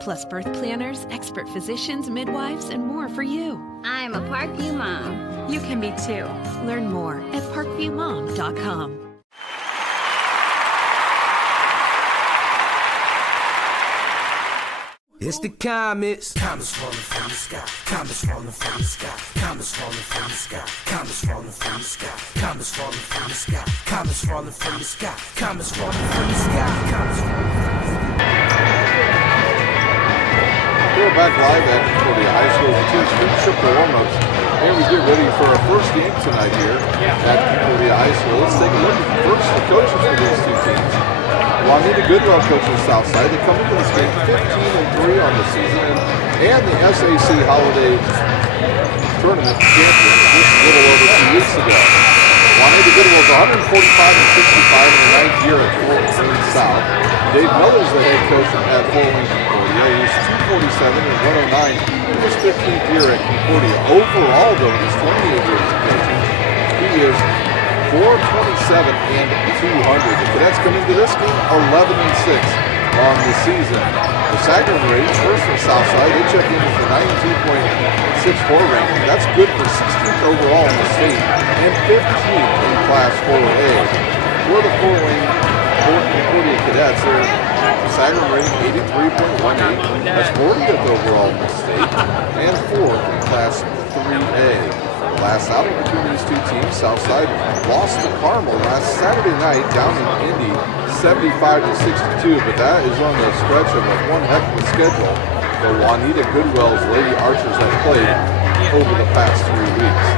Plus birth planners, expert physicians, midwives, and more for you. I'm a Parkview mom. You can be too. Learn more at parkviewmom.com. It's the comets. Comets falling from the sky. Comets falling from the sky. Comets falling from the sky. Comets falling from the sky. Comets falling from the sky. Comets falling from the sky. Comets falling from the sky. Comets falling from the sky. We're back live at Concordia High School. The teams finish up the warm-ups, and we get ready for our first game tonight here at Concordia High School. Let's take a look at first the coaches for these two teams. Juanita Goodwell coaching Southside. They come into this game 15-3 on the season, and the SAC Holiday Tournament champion just a little over 2 weeks ago. Juanita Goodwell is 145-65 in the ninth year at Fort Wayne South. Dave Miller's the head coach at Fort Wayne Concordia. He's 247-109 in his 15th year at Concordia. Overall, though, in his 28 years of coaching, he is 427-200. The Cadets come into this game 11-6 on the season. The Saginaw Rays, first from Southside, they check in with the 92.64 ranking. That's good for 16th overall in the state and 15th in Class 4A. For the Fort Wayne Concordia Cadets, they're Saginaw rating 83.18. That's 40th overall in the state and 4th in Class 3A. Last outing between these two teams, Southside lost to Carmel last Saturday night down in Indy, 75-62, but that is on the stretch of one heck of a schedule that Juanita Goodwell's Lady Archers have played over the past 3 weeks.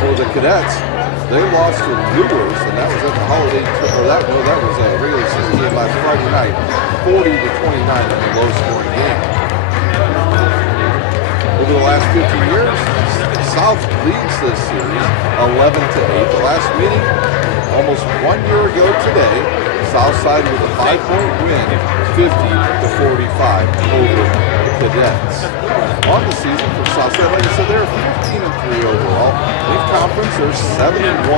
For the Cadets, they lost to Lures, and that was at the holiday, that was a regular season game last Friday night, 40-29 in a low-scoring game. Over the last 15 years, South leads this series 11-8. The last meeting, almost 1 year ago today, Southside with a 5-point win, 50-45 over the Cadets. On the season for Southside, like I said, they're 15-3 overall. In conference, they're 7-1.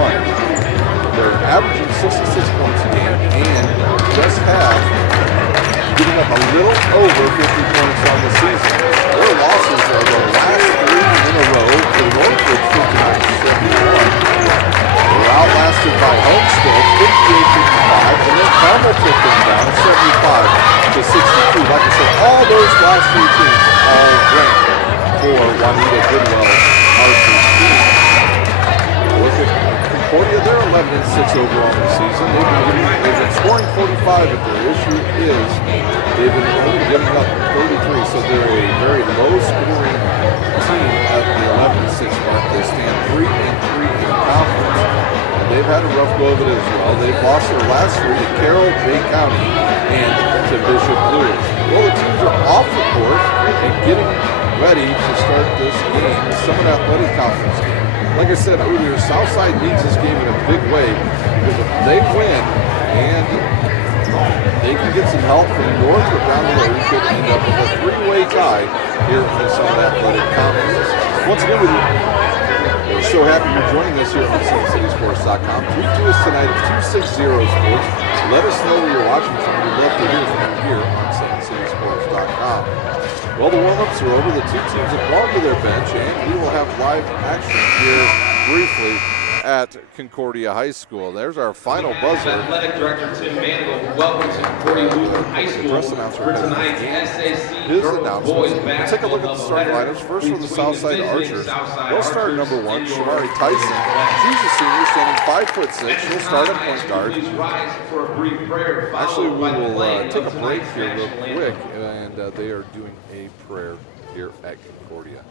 They're averaging 66 points a game and just have giving up a little over 50 points on the season. Their losses are the last 3 in a row to Northwood 59-71. They were outlasted by Homestead 58-55, and then Carmel took them down 75-62. Like I said, all those last 3 teams are ranked for Juanita Goodwell's Archers team. Look at Concordia, they're 11-6 overall in the season. They've been scoring 45, but their issue is they've been only giving up 33, so they're a very low-scoring team at the 11-6 mark. They stand 3-3 in conference, and they've had a rough go of it as well. They've lost their last 3 to Carroll, Bay County, and to Bishop Lewis. Well, the teams are off the court and getting ready to start this game, the Summit Athletic Conference game. Like I said earlier, Southside needs this game in a big way because if they win and they can get some help from Northwood down the road, we could end up with a 3-way tie here in the Summit Athletic Conference. Once again, we're so happy you're joining us here on SummitCitySports.com. Tweet to us tonight at 260 Sports. Let us know where you're watching from. We'd love to hear from you here on SummitCitySports.com. Well, the warm-ups are over. The two teams have gone to their bench, and we will have live action here briefly at Concordia High School. There's our final buzzer. Athletic Director Tim Manigault, welcome to Concordia Lutheran High School for tonight's SAC His Boys announcement. Basketball. Take a look at the starting lineups. First for the Southside Archers. They'll start number 1, Shamari Tyson. She's a senior, standing 5'6". She'll start at point guard. Actually, we will take a break here real quick, and they are doing a prayer here at Concordia.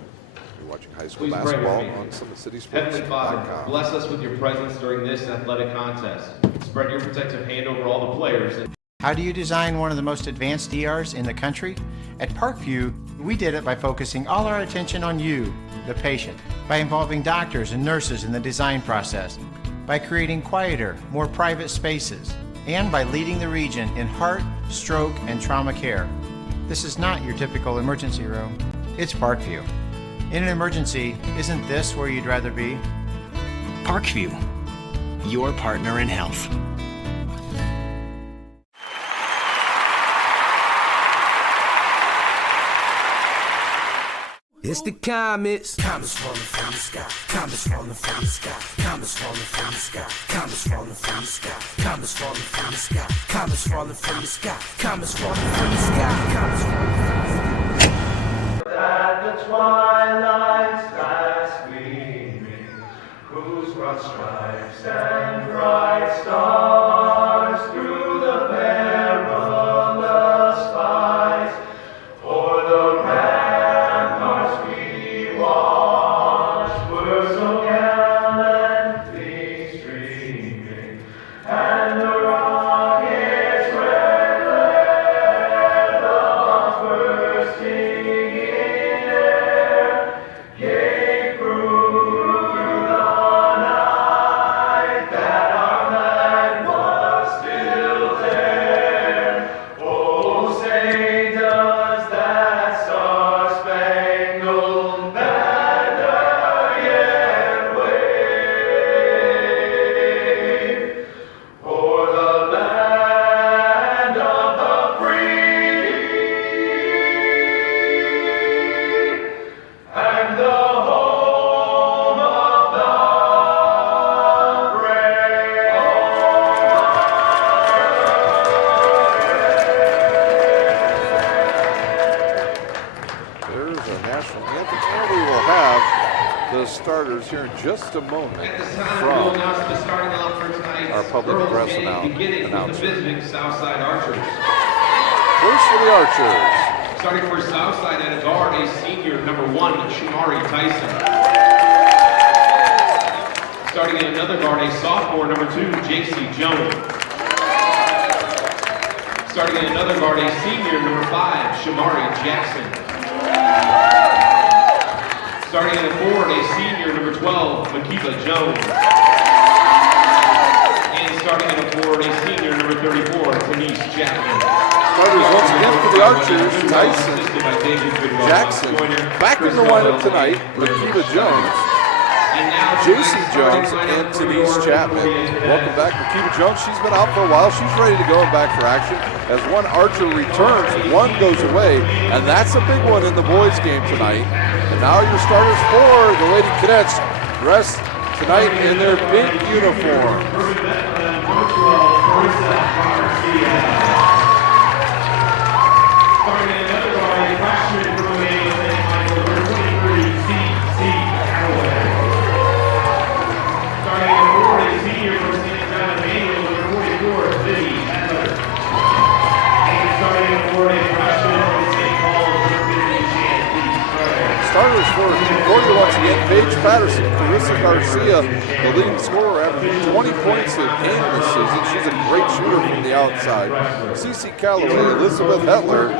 You're watching high school basketball on Heavenly Father, SummitCitySports.com. bless us with your presence during this athletic contest. Spread your protective hand over all the players. How do you design one of the most advanced ERs in the country? At Parkview, we did it by focusing all our attention on you, the patient, by involving doctors and nurses in the design process, by creating quieter, more private spaces, and by leading the region in heart, stroke, and trauma care. This is not your typical emergency room. It's Parkview. In an emergency, isn't this where you'd rather be? Parkview, your partner in health. It's the comets. Comets falling from the sky. Comets falling from the sky. Comets falling from the sky. Comets falling from the sky. Comets falling from the sky. Comets falling from the sky. Comets falling from the sky. Comets falling from the sky. At the twilight's last gleaming, whose broad stripes and bright stars through the perilous fight o'er the ramparts we watched were so gallantly streaming, and the rockets' red glare, the bombs bursting in air, gave proof through the night that our flag was still there. Oh, say does that star-spangled banner yet wave o'er the land of the free and the home of the There's a national anthem, and we will have the starters here in just a moment At this time, we'll from announce the starting lineup for tonight's our public girls address game, beginning with the announcer. visiting Southside Archers. First for the Archers. Starting for Southside at a guard, a senior, number 1, Shamari Tyson. Starting at another guard, a sophomore, number 2, JC Jones. Starting at another guard, a senior, number 5, Shamari Jackson. Starting at a forward, a senior, number 12, Makiba Jones. And starting at a forward, a senior, number 34, Denise Chapman. Starters once again for the Archers, Tyson, Jackson. Back in the lineup tonight, Makiba Jones, JC Jones, and Denise Chapman. Welcome back, Makiba Jones. She's been out for a while. She's ready to go and back for action. As one Archer returns, one goes away, and that's a big one in the boys' game tonight. And now your starters for the Lady Cadets, dressed tonight in their pink uniforms. Starting at another guard, a freshman from Romania, St. Michael, number 23, C.C. Calloway. Starting at forward, a senior from St. John Emmanuel, number 44, Vicky Adler. And starting at forward, a freshman from St. Paul, number 50, Chantelle Gray. Starters for Concordia once again, Paige Patterson, Carissa Garcia, the leading scorer, averaging 20 points a game this season. She's a great shooter from the outside. Cece Calloway, Elizabeth Hetler,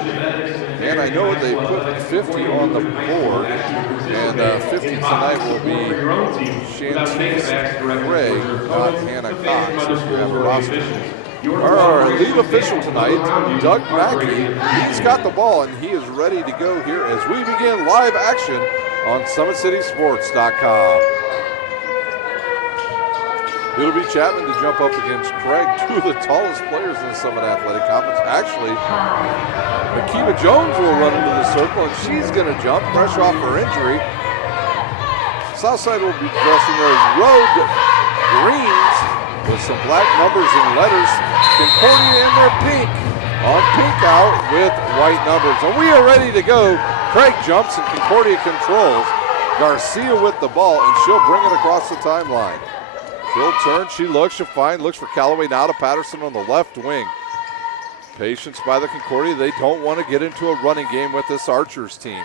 and I know they put 50 on the board, and 50 tonight will be Chantelle Gray, not Hannah Cox, if you have a roster. Our lead official tonight, Doug Mackey, he's got the ball and he is ready to go here as we begin live action on SummitCitySports.com. It'll be Chapman to jump up against Craig, two of the tallest players in the Summit Athletic Conference. Actually, Makiba Jones will run into the circle and she's going to jump, fresh off her injury. Southside will be dressing their road greens with some black numbers and letters. Concordia in their pink, on pink out with white numbers. And we are ready to go. Craig jumps and Concordia controls. Garcia with the ball, and she'll bring it across the timeline. She'll turn, she looks, she'll find, looks for Callaway now to Patterson on the left wing. Patience by the Concordia. They don't want to get into a running game with this Archers team.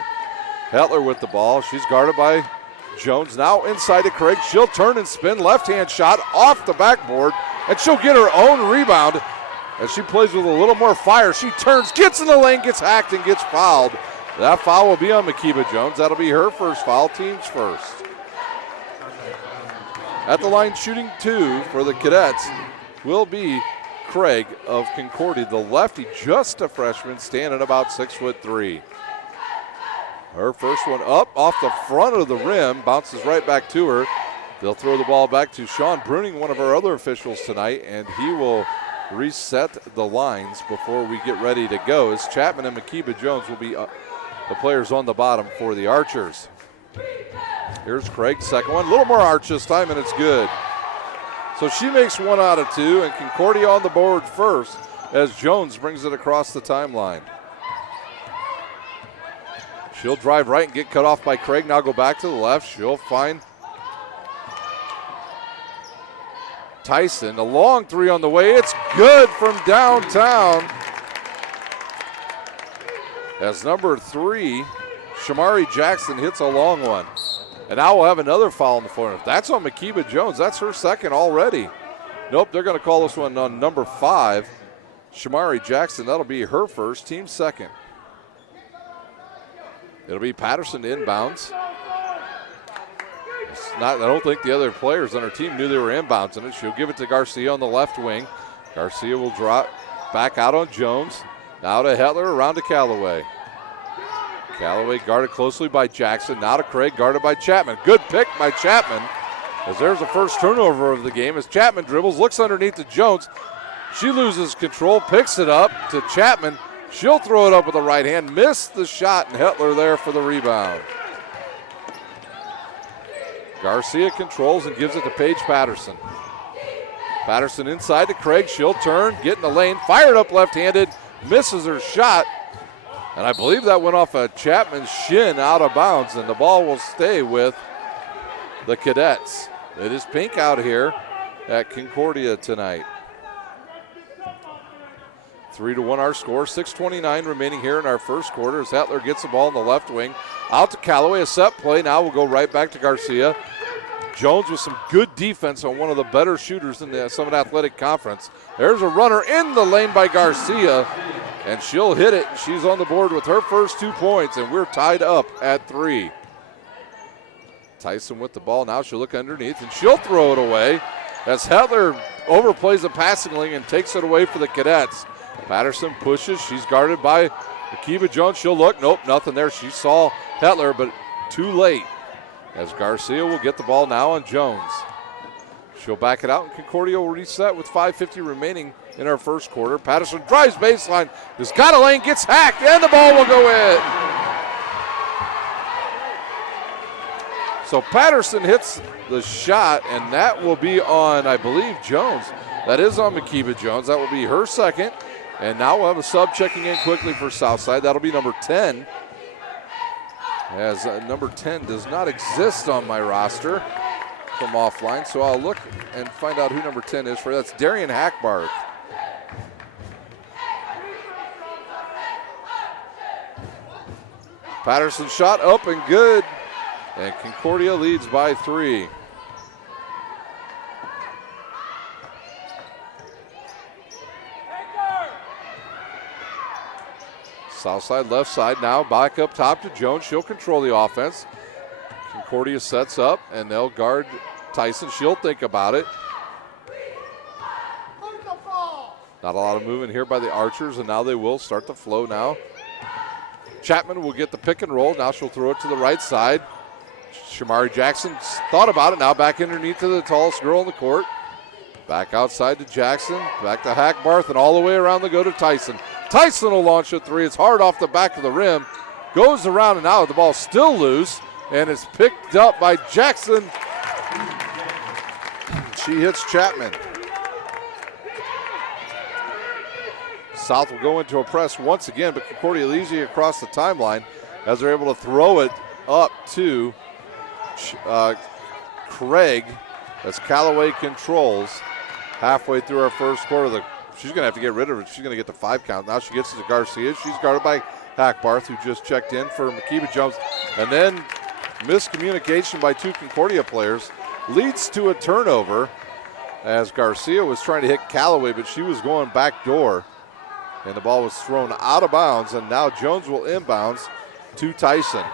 Hetler with the ball. She's guarded by Jones, now inside to Craig. She'll turn and spin, left-hand shot off the backboard, and she'll get her own rebound as she plays with a little more fire. She turns, gets in the lane, gets hacked, and gets fouled. That foul will be on Makiba Jones. That'll be her first foul, team's first. At the line shooting 2 for the Cadets will be Craig of Concordia, the lefty, just a freshman, standing about 6'3". Her first one up off the front of the rim, bounces right back to her. They'll throw the ball back to Sean Bruning, one of our other officials tonight, and he will reset the lines before we get ready to go, as Chapman and Makiba Jones will be the players on the bottom for the Archers. Here's Craig, second one. A little more arch this time, and it's good. So she makes 1 out of 2, and Concordia on the board first as Jones brings it across the timeline. She'll drive right and get cut off by Craig. Now go back to the left. She'll find Tyson. A long 3 on the way. It's good from downtown. As number 3, Shamari Jackson hits a long one. And now we'll have another foul in the corner. That's on Makiba Jones. That's her second already. Nope, they're going to call this one on number 5, Shamari Jackson. That'll be her first, team second. It'll be Patterson inbounds. I don't think the other players on her team knew they were inbounds in it. She'll give it to Garcia on the left wing. Garcia will drop back out on Jones. Now to Hetler, around to Callaway. Callaway guarded closely by Jackson. Now to Craig, guarded by Chapman. Good pick by Chapman, as there's the first turnover of the game as Chapman dribbles, looks underneath to Jones. She loses control, picks it up to Chapman. She'll throw it up with the right hand. Missed the shot, and Hetler there for the rebound. Garcia controls and gives it to Paige Patterson. Patterson inside to Craig. She'll turn, get in the lane, fired up left-handed, misses her shot. And I believe that went off a Chapman's shin out of bounds, and the ball will stay with the Cadets. It is pink out here at Concordia tonight. 3-1 our score. 6:29 remaining here in our first quarter as Hetler gets the ball in the left wing. Out to Callaway, a set play. Now we'll go right back to Garcia. Jones with some good defense on one of the better shooters in the Summit Athletic Conference. There's a runner in the lane by Garcia, and she'll hit it. She's on the board with her first 2 points, and we're tied up at 3. Tyson with the ball. Now she'll look underneath, and she'll throw it away as Hetler overplays the passing lane and takes it away for the Cadets. Patterson pushes. She's guarded by Akiva Jones. She'll look. Nope, nothing there. She saw Hetler, but too late as Garcia will get the ball now on Jones. She'll back it out, and Concordia will reset with 5:50 remaining in our first quarter. Patterson drives baseline, has got a lane, gets hacked, and the ball will go in. So Patterson hits the shot, and that will be on, I believe, Jones. That is on Makiba Jones. That will be her second. And now we'll have a sub checking in quickly for Southside. That'll be number 10. As number 10 does not exist on my roster from offline, so I'll look and find out who number 10 is for. That's Darian Hackbarth. Patterson shot up and good, and Concordia leads by 3. Southside left side now, back up top to Jones. She'll control the offense. Concordia sets up, and they'll guard Tyson. She'll think about it. Not a lot of movement here by the Archers, and now they will start the flow now. Chapman will get the pick and roll. Now she'll throw it to the right side. Shamari Jackson thought about it. Now back underneath to the tallest girl on the court. Back outside to Jackson. Back to Hackbarth, and all the way around the go to Tyson. Tyson will launch a 3. It's hard off the back of the rim. Goes around and out. The ball still loose, and it's picked up by Jackson. She hits Chapman. South will go into a press once again, but Concordia leaves you across the timeline as they're able to throw it up to Craig as Callaway controls halfway through our first quarter. She's going to have to get rid of it. She's going to get the 5 count. Now she gets it to Garcia. She's guarded by Hackbarth, who just checked in for Makiba Jones. And then miscommunication by 2 Concordia players leads to a turnover as Garcia was trying to hit Callaway, but she was going back door. And the ball was thrown out of bounds, and now Jones will inbounds to Tyson.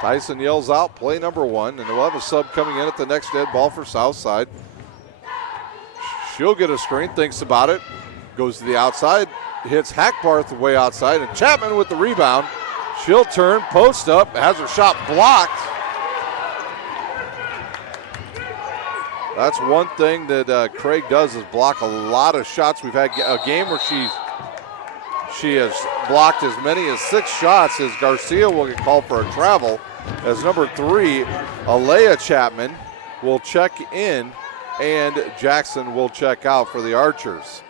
Tyson yells out, play number 1, and we'll have a sub coming in at the next dead ball for Southside. She'll get a screen, thinks about it, goes to the outside, hits Hackbarth way outside, and Chapman with the rebound. She'll turn, post up, has her shot blocked. That's one thing that Craig does is block a lot of shots. We've had a game where she's She has blocked as many as 6 shots as Garcia will get called for a travel. As number 3, Alea Chapman will check in and Jackson will check out for the Archers.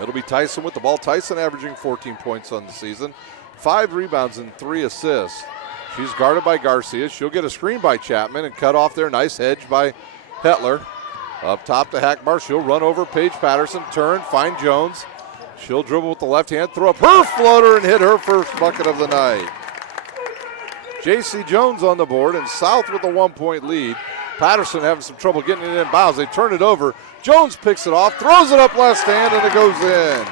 It'll be Tyson with the ball. Tyson averaging 14 points on the season, 5 rebounds and 3 assists. She's guarded by Garcia. She'll get a screen by Chapman and cut off there. Nice hedge by Hetler. Up top to Hackbar. She'll run over Paige Patterson, turn, find Jones. She'll dribble with the left hand, throw up her floater and hit her first bucket of the night. J.C. Jones on the board, and South with a 1-point lead. Patterson having some trouble getting it in bounds. They turn it over. Jones picks it off, throws it up left hand, and it goes in.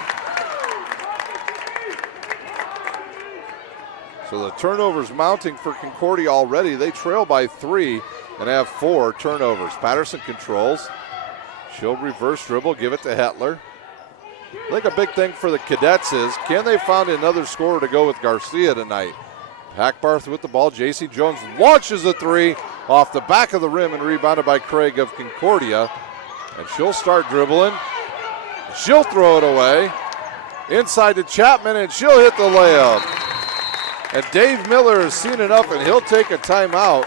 So the turnovers mounting for Concordia already. They trail by 3 and have 4 turnovers. Patterson controls. She'll reverse dribble, give it to Hetler. I think a big thing for the Cadets is, can they find another scorer to go with Garcia tonight? Hackbarth with the ball. J.C. Jones launches a 3 off the back of the rim and rebounded by Craig of Concordia. And she'll start dribbling. She'll throw it away. Inside to Chapman, and she'll hit the layup. And Dave Miller has seen enough, and he'll take a timeout.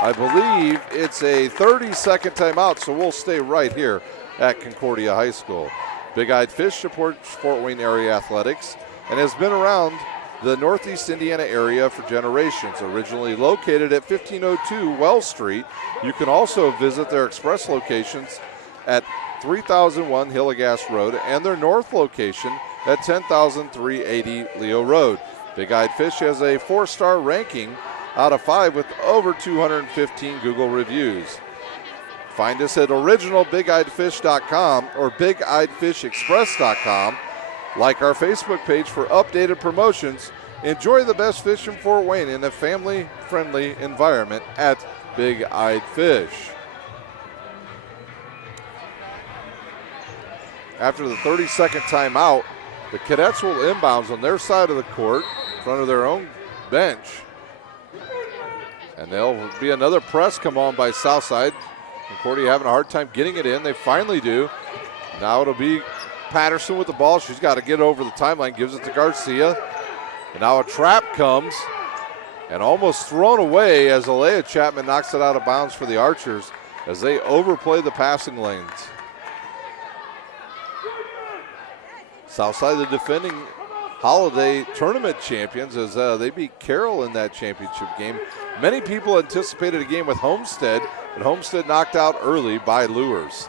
I believe it's a 30-second timeout, so we'll stay right here at Concordia High School. Big Eyed Fish supports Fort Wayne area athletics and has been around the Northeast Indiana area for generations. Originally located at 1502 Wells Street, you can also visit their express locations at 3001 Hillegas Road and their north location at 10,380 Leo Road. Big Eyed Fish has a 4-star ranking out of 5 with over 215 Google reviews. Find us at originalbigeyedfish.com or bigeyedfishexpress.com. Like our Facebook page for updated promotions. Enjoy the best fish in Fort Wayne in a family-friendly environment at Big Eyed Fish. After the 30-second timeout, the Cadets will inbounds on their side of the court in front of their own bench. And there'll be another press come on by Southside. Concordia having a hard time getting it in. They finally do. Now it'll be Patterson with the ball. She's got to get over the timeline, gives it to Garcia. And now a trap comes and almost thrown away as Alea Chapman knocks it out of bounds for the Archers as they overplay the passing lanes. Southside, the defending Holiday Tournament champions, as they beat Carroll in that championship game. Many people anticipated a game with Homestead, but Homestead knocked out early by Lures.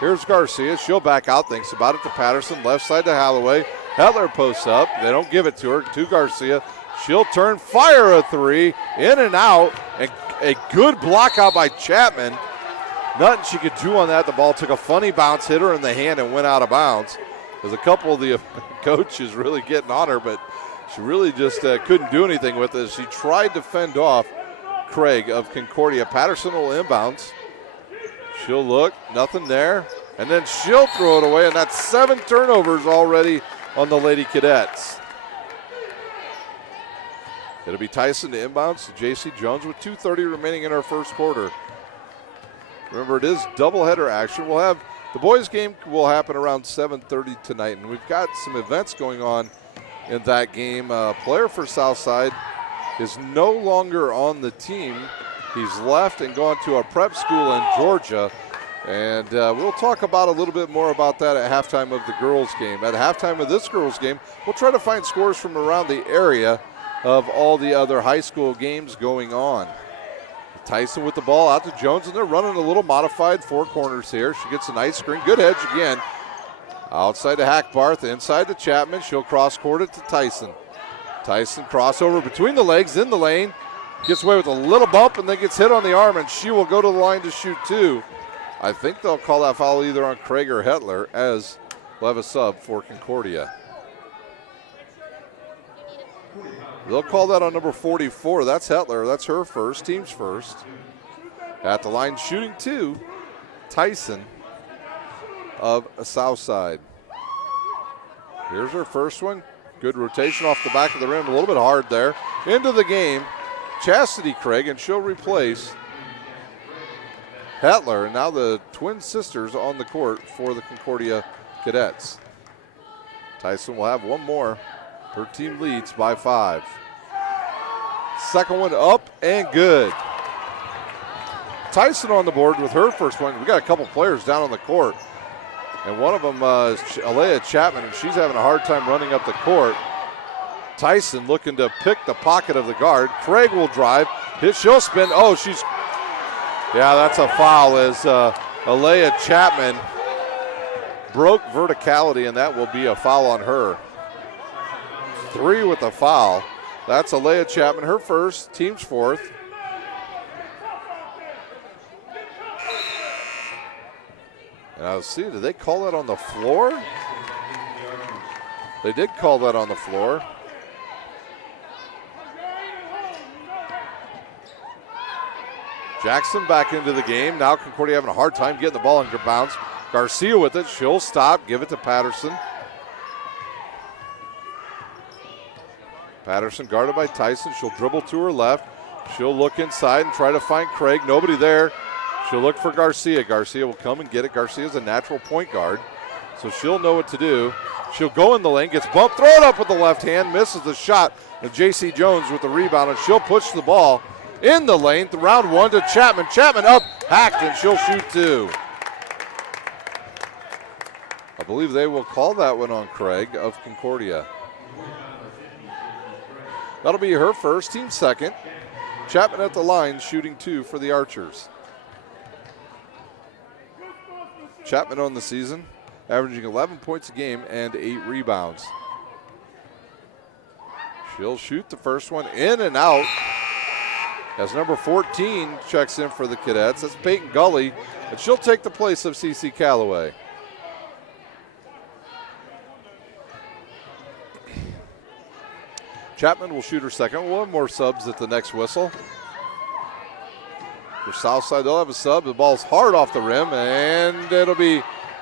Here's Garcia. She'll back out, thinks about it to Patterson. Left side to Halloway. Hetler posts up. They don't give it to her. To Garcia. She'll turn, fire a 3. In and out. And a good block out by Chapman. Nothing she could do on that. The ball took a funny bounce, hit her in the hand, and went out of bounds. There's a couple of the coaches really getting on her, but she really just couldn't do anything with it. She tried to fend off Craig of Concordia. Patterson will inbounds. She'll look, nothing there, and then she'll throw it away, and that's 7 turnovers already on the Lady Cadets. It'll be Tyson to inbounds to J.C. Jones with 2:30 remaining in our first quarter. Remember, it is doubleheader action. We'll have the boys' game will happen around 7:30 tonight, and we've got some events going on in that game. A player for Southside is no longer on the team. He's left and gone to a prep school in Georgia, and we'll talk about a little bit more about that at halftime of the girls' game. At halftime of this girls' game, we'll try to find scores from around the area of all the other high school games going on. Tyson with the ball out to Jones, and they're running a little modified 4 corners here. She gets a nice screen. Good hedge again. Outside to Hackbarth, inside to Chapman. She'll cross-court it to Tyson. Tyson crossover between the legs in the lane. Gets away with a little bump and then gets hit on the arm, and she will go to the line to shoot 2. I think they'll call that foul either on Craig or Hetler, as we'll have a sub for Concordia. They'll call that on number 44. That's Hetler. That's her first, team's first. At the line shooting 2, Tyson of Southside. Here's her first one. Good rotation off the back of the rim. A little bit hard there. Into the game, Chastity Craig, and she'll replace Hetler, and now the twin sisters on the court for the Concordia Cadets. Tyson will have one more. Her team leads by 5. Second one up and good. Tyson on the board with her first one. We got a couple players down on the court, and one of them is Alea Chapman, and she's having a hard time running up the court. Tyson looking to pick the pocket of the guard. Craig will drive. She'll spin. Oh, yeah, that's a foul as Alea Chapman broke verticality, and that will be a foul on her. 3 with the foul. That's Alea Chapman, her first, team's fourth. And I'll see, did they call that on the floor? They did call that on the floor. Jackson back into the game. Now Concordia having a hard time getting the ball under bounds. Garcia with it. She'll stop, give it to Patterson. Patterson guarded by Tyson. She'll dribble to her left. She'll look inside and try to find Craig. Nobody there. She'll look for Garcia. Garcia will come and get it. Garcia's a natural point guard, so she'll know what to do. She'll go in the lane, gets bumped, throw it up with the left hand, misses the shot. And J.C. Jones with the rebound, and she'll push the ball in the lane, round one to Chapman. Chapman up, hacked, and she'll shoot 2. I believe they will call that one on Craig of Concordia. That'll be her first, team second. Chapman at the line, shooting 2 for the Archers. Chapman on the season, averaging 11 points a game and 8 rebounds. She'll shoot the first one in and out as number 14 checks in for the Cadets. That's Peyton Gully, and she'll take the place of CeCe Calloway. Chapman will shoot her second. One more subs at the next whistle. For Southside, they'll have a sub. The ball's hard off the rim, and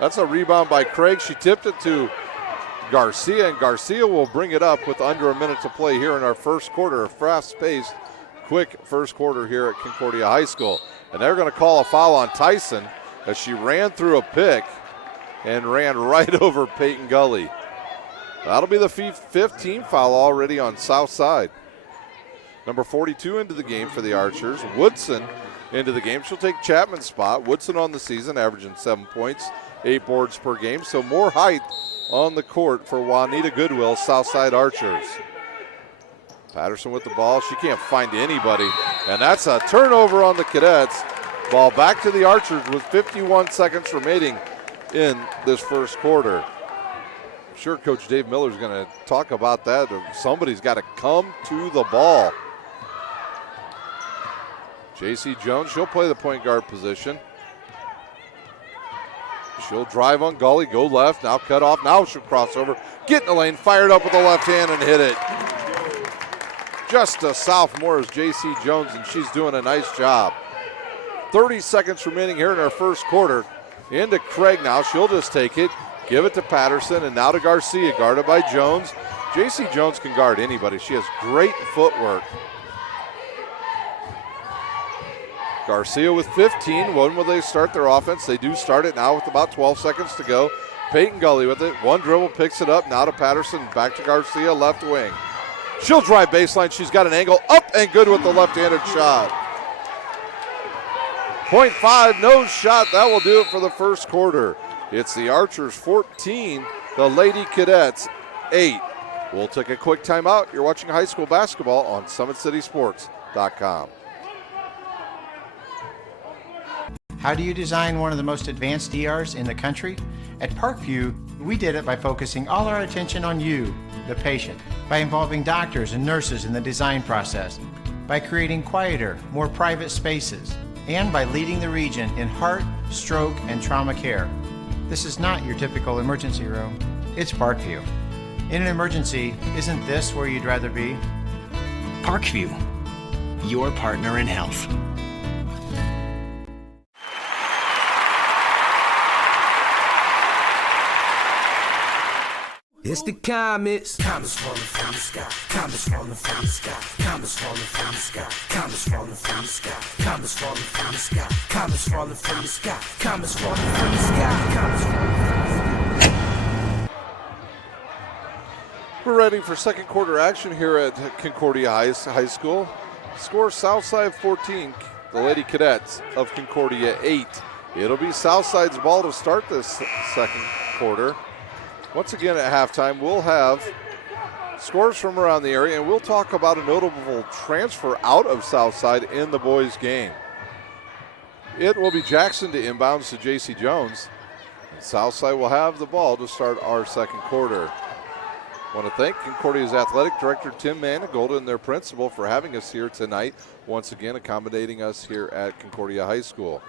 that's a rebound by Craig. She tipped it to Garcia, and Garcia will bring it up with under a minute to play here in our first quarter. A fast-paced, quick first quarter here at Concordia High School. And they're going to call a foul on Tyson as she ran through a pick and ran right over Peyton Gully. That'll be the 15th foul already on Southside. Number 42 into the game for the Archers. Woodson into the game. She'll take Chapman's spot. Woodson on the season, averaging 7 points, 8 boards per game. So more height on the court for Juanita Goodwill, Southside Archers. Patterson with the ball. She can't find anybody. And that's a turnover on the Cadets. Ball back to the Archers with 51 seconds remaining in this first quarter. I'm sure Coach Dave Miller is going to talk about that. Somebody's got to come to the ball. J.C. Jones, she'll play the point guard position. She'll drive on Gully, go left, now cut off, now she'll cross over, get in the lane, fired up with the left hand and hit it. Just a sophomore is J.C. Jones, and she's doing a nice job. 30 seconds remaining here in our first quarter. Into Craig now, she'll just take it, give it to Patterson, and now to Garcia, guarded by Jones. J.C. Jones can guard anybody. She has great footwork. Garcia with 15. When will they start their offense? They do start it now with about 12 seconds to go. Peyton Gully with it. One dribble, picks it up. Now to Patterson. Back to Garcia, left wing. She'll drive baseline. She's got an angle up and good with the left-handed shot. 0.5, no shot. That will do it for the first quarter. It's the Archers 14, the Lady Cadets 8. We'll take a quick timeout. You're watching high school basketball on SummitCitySports.com. How do you design one of the most advanced ERs in the country? At Parkview, we did it by focusing all our attention on you, the patient, by involving doctors and nurses in the design process, by creating quieter, more private spaces, and by leading the region in heart, stroke, and trauma care. This is not your typical emergency room. It's Parkview. In an emergency, isn't this where you'd rather be? Parkview, your partner in health. It's the comets. Comets falling from the sky. Comets falling from the sky. Comets falling from the sky. Comets falling from the sky. Comets falling from the sky. Comets falling from the sky. Comets falling from the sky. Comets falling from the sky. We're ready for second quarter action here at Concordia High School. Score Southside 14, the Lady Cadets of Concordia 8. It'll be Southside's ball to start this second quarter. Once again at halftime, we'll have scores from around the area, and we'll talk about a notable transfer out of Southside in the boys' game. It will be Jackson to inbounds to J.C. Jones. And Southside will have the ball to start our second quarter. I want to thank Concordia's athletic director, Tim Manigold, and their principal for having us here tonight, once again accommodating us here at Concordia High School.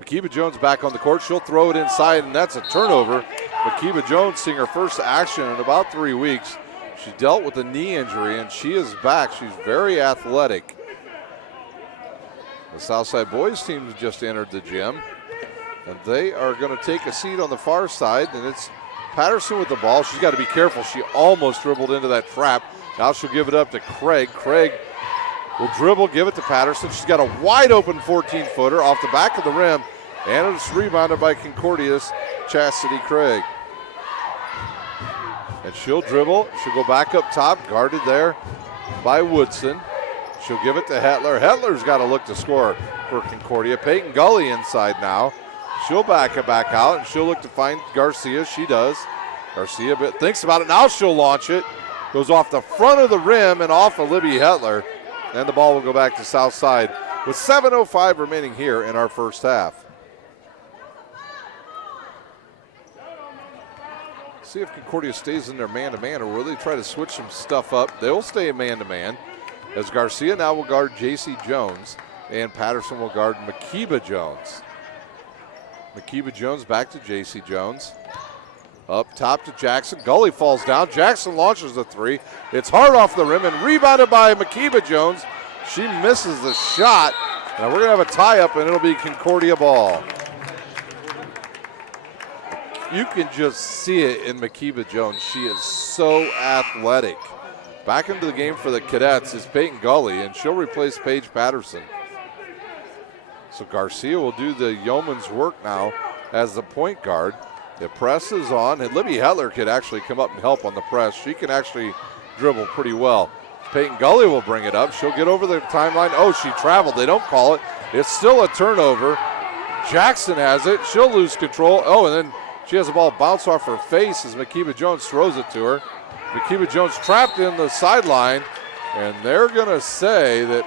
Makiba Jones back on the court. She'll throw it inside, and that's a turnover. Makiba Jones seeing her first action in about 3 weeks. She dealt with a knee injury, and she is back. She's very athletic. The Southside boys team just entered the gym, and they are going to take a seat on the far side, and it's Patterson with the ball. She's got to be careful. She almost dribbled into that trap. Now she'll give it up to Craig. Craig will dribble, give it to Patterson. She's got a wide open 14-footer off the back of the rim, and it's rebounded by Concordia's Chastity Craig. And she'll dribble. She'll go back up top, guarded there by Woodson. She'll give it to Hetler. Hetler's got to look to score for Concordia. Peyton Gully inside now. She'll back it back out, and she'll look to find Garcia. She does. Garcia thinks about it. Now she'll launch it. Goes off the front of the rim and off of Libby Hetler. And the ball will go back to Southside with 7:05 remaining here in our first half. See if Concordia stays in their man-to-man, or will they try to switch some stuff up? They'll stay man-to-man, as Garcia now will guard J.C. Jones, and Patterson will guard Makiba Jones. Makiba Jones back to J.C. Jones. Up top to Jackson. Gully falls down. Jackson launches the three. It's hard off the rim and rebounded by Makiba Jones. She misses the shot. And we're going to have a tie-up, and it'll be Concordia ball. You can just see it in Makiba Jones. She is so athletic. Back into the game for the Cadets is Peyton Gully, and she'll replace Paige Patterson. So Garcia will do the yeoman's work now as the point guard. The press is on, and Libby Hetler could actually come up and help on the press. She can actually dribble pretty well. Peyton Gully will bring it up. She'll get over the timeline. Oh, she traveled. They don't call it. It's still a turnover. Jackson has it. She'll lose control. Oh, and then she has the ball bounce off her face as Makiba Jones throws it to her. Makiba Jones trapped in the sideline, and they're going to say that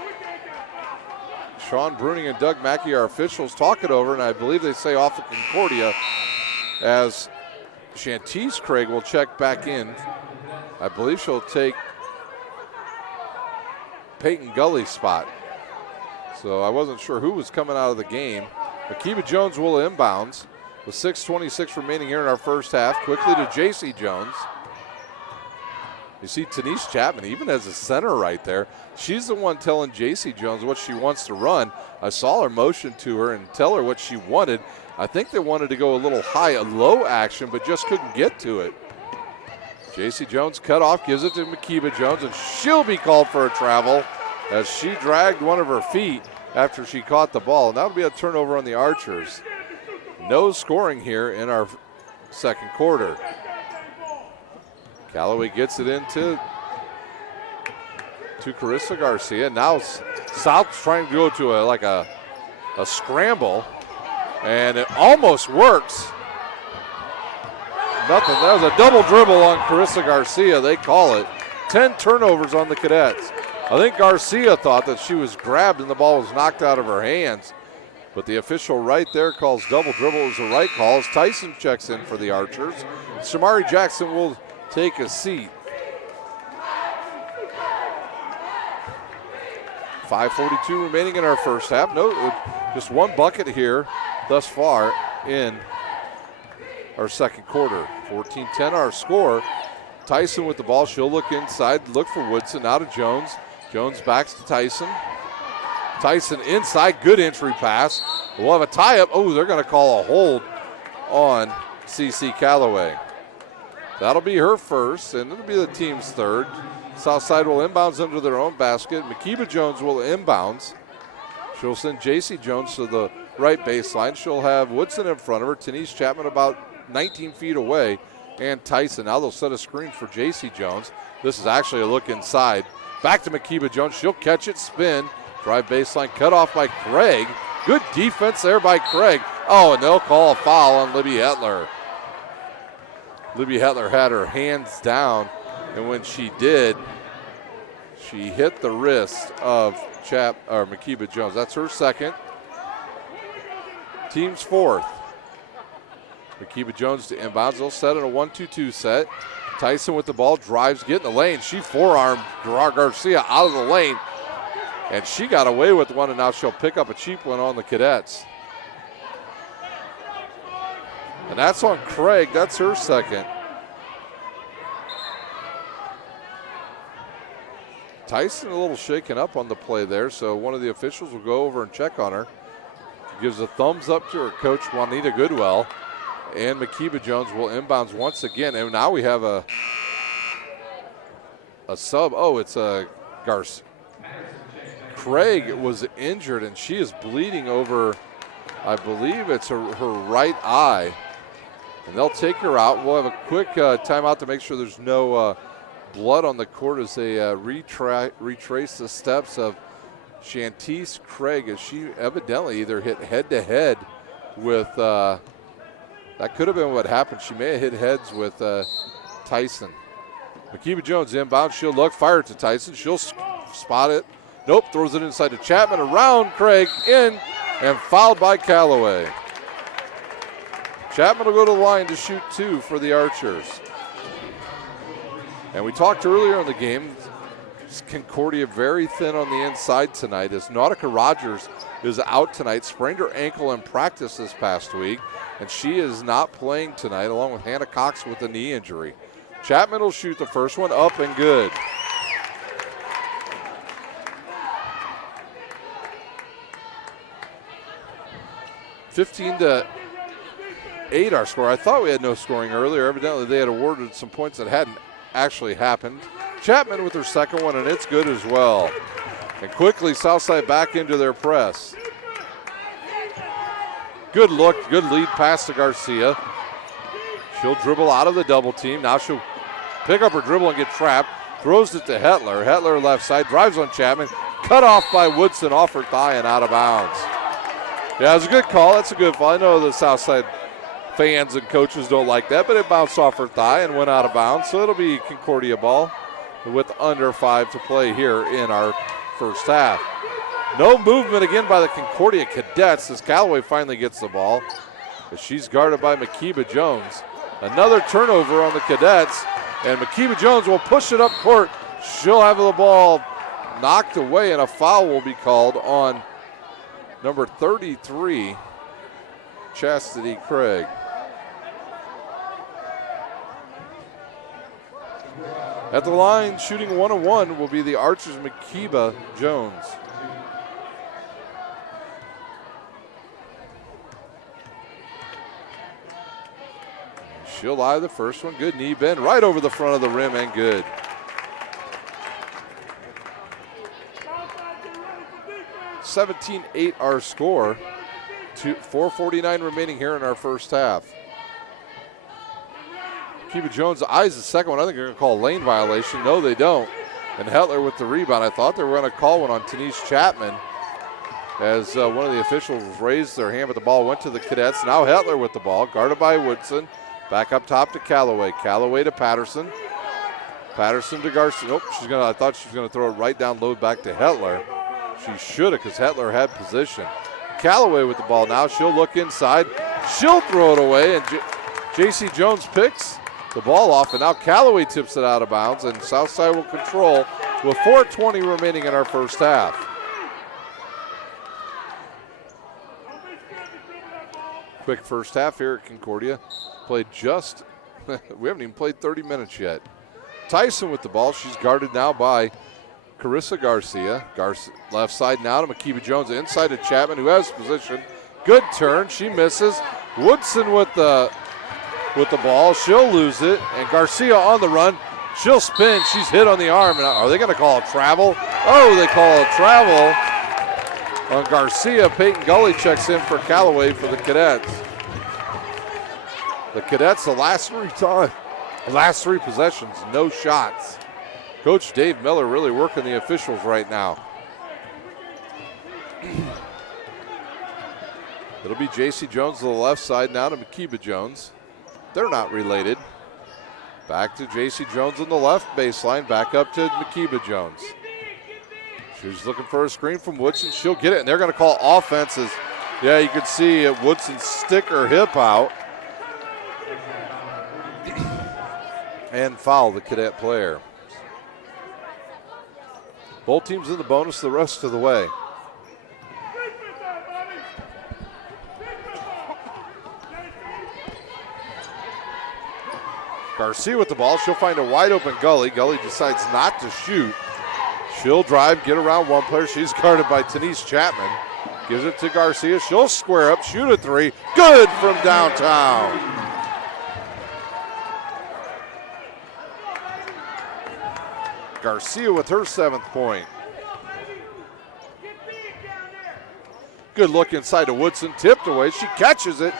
Sean Bruning and Doug Mackey are officials. Talk it over, and I believe they say off of Concordia, as Shantice Craig will check back in. I believe she'll take Peyton Gully's spot. So I wasn't sure who was coming out of the game. Makiba Jones will inbounds with 6:26 remaining here in our first half. Quickly to J.C. Jones. You see Denise Chapman even as a center right there. She's the one telling J.C. Jones what she wants to run. I saw her motion to her and tell her what she wanted. I think they wanted to go a little high, a low action, but just couldn't get to it. J.C. Jones cut off, gives it to Makiba Jones, and she'll be called for a travel as she dragged one of her feet after she caught the ball. And that'll be a turnover on the Archers. No scoring here in our second quarter. Callaway gets it into Carissa Garcia. Now South's trying to go to a scramble, and it almost works. Nothing. That was a double dribble on Carissa Garcia, they call it. 10 turnovers on the Cadets. I think Garcia thought that she was grabbed and the ball was knocked out of her hands. But the official right there calls double dribble as the right call as Tyson checks in for the Archers. Shamari Jackson will take a seat. 5:42 remaining in our first half. No, just one bucket here thus far in our second quarter. 14-10 our score. Tyson with the ball. She'll look inside, look for Woodson. Now to Jones. Jones backs to Tyson. Tyson inside, good entry pass. We'll have a tie-up. Oh, they're going to call a hold on CC Callaway. That'll be her first, and it'll be the team's third. Southside will inbounds under their own basket. Makiba Jones will inbounds. She'll send J.C. Jones to the right baseline. She'll have Woodson in front of her, Denise Chapman about 19 feet away, and Tyson. Now they'll set a screen for J.C. Jones. This is actually a look inside. Back to Makiba Jones. She'll catch it, spin, drive baseline, cut off by Craig. Good defense there by Craig. Oh, and they'll call a foul on Libby Hetler. Libby Hetler had her hands down, and when she did, she hit the wrist of Makiba Jones. That's her second. Team's fourth. Makiba Jones to inbounds. They'll set it a 1-2-2 set. Tyson with the ball, drives, get in the lane. She forearmed Garcia out of the lane, and she got away with one, and now she'll pick up a cheap one on the Cadets. And that's on Craig. That's her second. Tyson a little shaken up on the play there, so one of the officials will go over and check on her. Gives a thumbs up to her coach, Juanita Goodwell. And Makiba Jones will inbounds once again. And now we have a sub. Oh, it's a Garcia. Craig was injured, and she is bleeding over, I believe it's her right eye. And they'll take her out. We'll have a quick timeout to make sure there's no blood on the court as they retrace the steps of Shantice Craig, as she evidently either hit head-to-head with, that could have been what happened. She may have hit heads with Tyson. Makiba Jones inbound. She'll look, fire to Tyson. She'll spot it. Nope, throws it inside to Chapman. Around Craig, in, and fouled by Callaway. Chapman will go to the line to shoot 2 for the Archers. And we talked earlier in the game, Concordia very thin on the inside tonight, as Nautica Rogers is out tonight, sprained her ankle in practice this past week, and she is not playing tonight, along with Hannah Cox with a knee injury. Chapman will shoot the first one, up and good. (15-8) our score. I thought we had no scoring earlier. Evidently they had awarded some points that hadn't actually happened. Chapman with her second one, and it's good as well. And quickly Southside back into their press. Good look, good lead pass to Garcia. She'll dribble out of the double team. Now she'll pick up her dribble and get trapped. Throws it to Hetler. Hetler left side, drives on Chapman. Cut off by Woodson off her thigh and out of bounds. Yeah, it was a good call. That's a good call. I know the Southside fans and coaches don't like that, but it bounced off her thigh and went out of bounds. So it'll be Concordia ball with under 5 to play here in our first half. No movement again by the Concordia Cadets as Callaway finally gets the ball. As she's guarded by Makiba Jones. Another turnover on the Cadets, and Makiba Jones will push it up court. She'll have the ball knocked away, and a foul will be called on number 33, Chastity Craig. At the line, shooting 1-1 will be the Archers' Makiba Jones. She'll lie the first one. Good knee bend right over the front of the rim and good. (17-8) our score. 4:49 remaining here in our first half. Makiba Jones eyes the second one. I think they're going to call a lane violation. No, they don't. And Hetler with the rebound. I thought they were going to call one on Denise Chapman as one of the officials raised their hand, but the ball went to the Cadets. Now Hetler with the ball, guarded by Woodson. Back up top to Callaway. Callaway to Patterson. Patterson to Garcia. Nope, I thought she was going to throw it right down low back to Hetler. She should have, because Hetler had position. Callaway with the ball now. She'll look inside. She'll throw it away, and J.C. Jones picks the ball off, and now Callaway tips it out of bounds, and Southside will control with 4:20 remaining in our first half. Quick first half here at Concordia. Played we haven't even played 30 minutes yet. Tyson with the ball. She's guarded now by Carissa Garcia. Left side now to Makiba Jones. Inside to Chapman, who has position. Good turn. She misses. Woodson with the with the ball. She'll lose it, and Garcia on the run. She'll spin. She's hit on the arm. And are they going to call a travel? Oh, they call a travel on Garcia. Peyton Gully checks in for Callaway for the Cadets. The Cadets, the last three possessions, no shots. Coach Dave Miller really working the officials right now. It'll be J.C. Jones to the left side now to Makiba Jones. They're not related. Back to J.C. Jones on the left baseline, back up to Makiba Jones. She's looking for a screen from Woodson. She'll get it, and they're going to call offenses. Yeah, you can see Woodson stick her hip out and foul the Cadet player. Both teams in the bonus the rest of the way. Garcia with the ball. She'll find a wide open Gully. Gully decides not to shoot. She'll drive, get around one player. She's guarded by Denise Chapman. Gives it to Garcia. She'll square up, shoot a three. Good from downtown. Garcia with her 7th point. Good look inside to Woodson. Tipped away. She catches it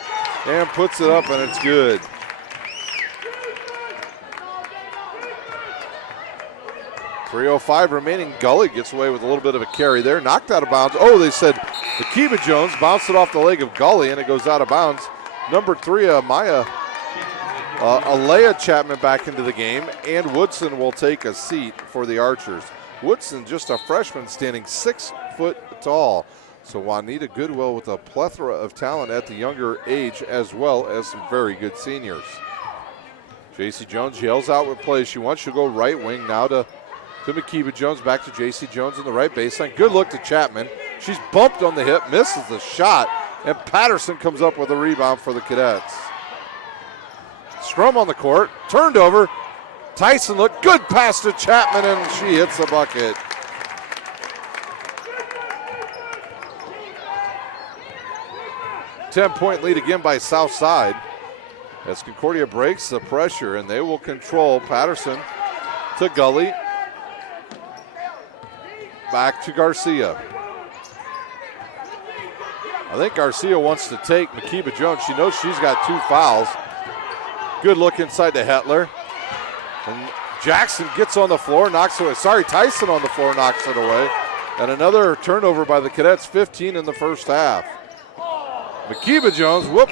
and puts it up, and it's good. .305 remaining. Gully gets away with a little bit of a carry there. Knocked out of bounds. Oh, they said Makiba Jones bounced it off the leg of Gully, and it goes out of bounds. Number 3, Alea Chapman back into the game, and Woodson will take a seat for the Archers. Woodson, just a freshman, standing 6 foot tall. So Juanita Goodwill with a plethora of talent at the younger age, as well as some very good seniors. J.C. Jones yells out what play she wants. She'll go right wing now to Makiba Jones, back to J.C. Jones on the right baseline. Good look to Chapman. She's bumped on the hip, misses the shot, and Patterson comes up with a rebound for the Cadets. Scrum on the court, turned over. Tyson looked, good pass to Chapman, and she hits the bucket. Ten-point lead again by Southside as Concordia breaks the pressure, and they will control. Patterson to Gully. Back to Garcia. I think Garcia wants to take Makiba Jones. She knows she's got 2 fouls. Good look inside to Hetler. And Jackson gets on the floor, knocks it away. Sorry, Tyson on the floor knocks it away. And another turnover by the Cadets, 15 in the first half. Makiba Jones, whoops.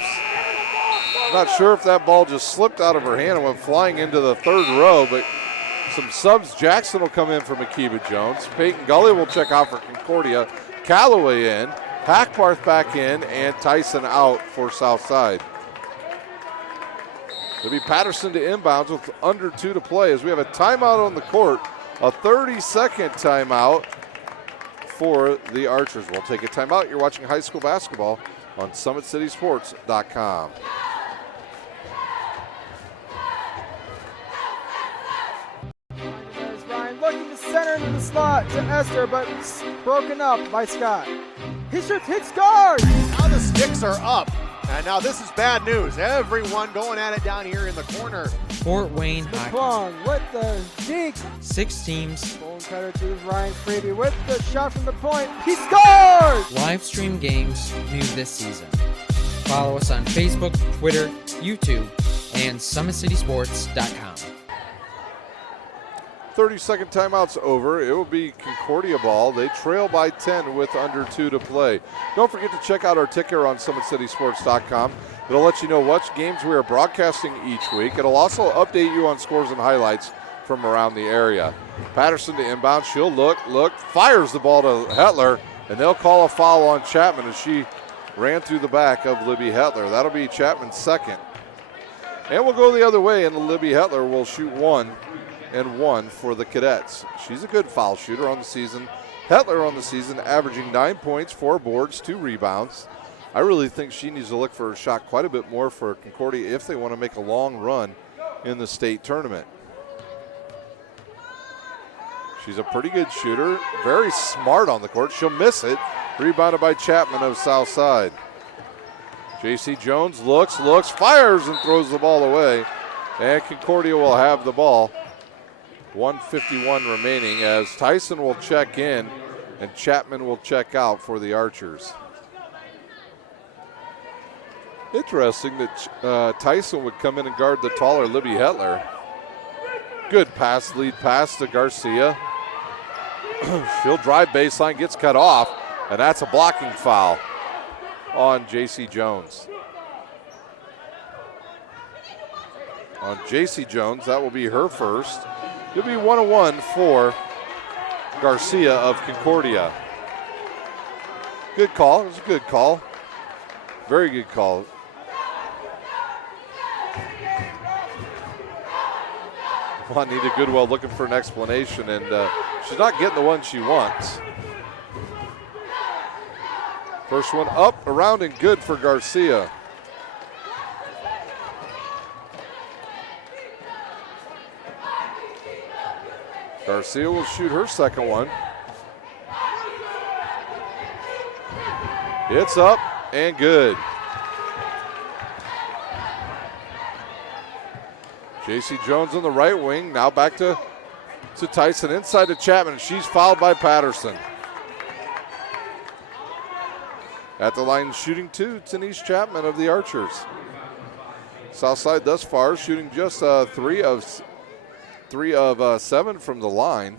Not sure if that ball just slipped out of her hand and went flying into the 3rd row, but some subs. Jackson will come in for Makiba Jones. Peyton Gully will check out for Concordia. Callaway in, Hackbarth back in, and Tyson out for Southside. It'll be Patterson to inbounds with under 2 to play as we have a timeout on the court, a 30-second timeout for the Archers. We'll take a timeout. You're watching high school basketball on SummitCitySports.com. There's Ryan looking to center into the slot to Esther, but broken up by Scott. He shoots, hit, scores! Now the sticks are up. And now this is bad news. Everyone going at it down here in the corner. Fort Wayne High. Plong with the deke. 6 teams. Bone cutter to Ryan Freeby with the shot from the point. He scores! Live stream games new this season. Follow us on Facebook, Twitter, YouTube, and SummitCitySports.com. 30-second timeout's over. It will be Concordia ball. They trail by 10 with under 2 to play. Don't forget to check out our ticker on SummitCitySports.com. It'll let you know which games we are broadcasting each week. It'll also update you on scores and highlights from around the area. Patterson to inbound. She'll look, fires the ball to Hetler, and they'll call a foul on Chapman as she ran through the back of Libby Hetler. That'll be Chapman's 2nd. And we'll go the other way, and Libby Hetler will shoot 1 and 1 for the Cadets. She's a good foul shooter on the season. Hetler on the season averaging 9 points, 4 boards, 2 rebounds. I really think she needs to look for a shot quite a bit more for Concordia if they want to make a long run in the state tournament. She's a pretty good shooter, very smart on the court. She'll miss it. Rebounded by Chapman of Southside. J.C. Jones looks, fires, and throws the ball away. And Concordia will have the ball. 1:51 remaining as Tyson will check in and Chapman will check out for the Archers. Interesting that Tyson would come in and guard the taller Libby Hetler. Good pass, lead pass to Garcia. She'll drive baseline, gets cut off, and that's a blocking foul on J.C. Jones. On J.C. Jones, that will be her first. It'll be 1-1 for Garcia of Concordia. Good call. It was a good call. Very good call. Juanita Goodwell looking for an explanation, and she's not getting the one she wants. First one up, around, and good for Garcia. Garcia will shoot her second one. It's up and good. J.C. Jones on the right wing. Now back to Tyson inside to Chapman. She's fouled by Patterson. At the line shooting two, Denise Chapman of the Archers. Southside thus far shooting just 3 of 7 from the line.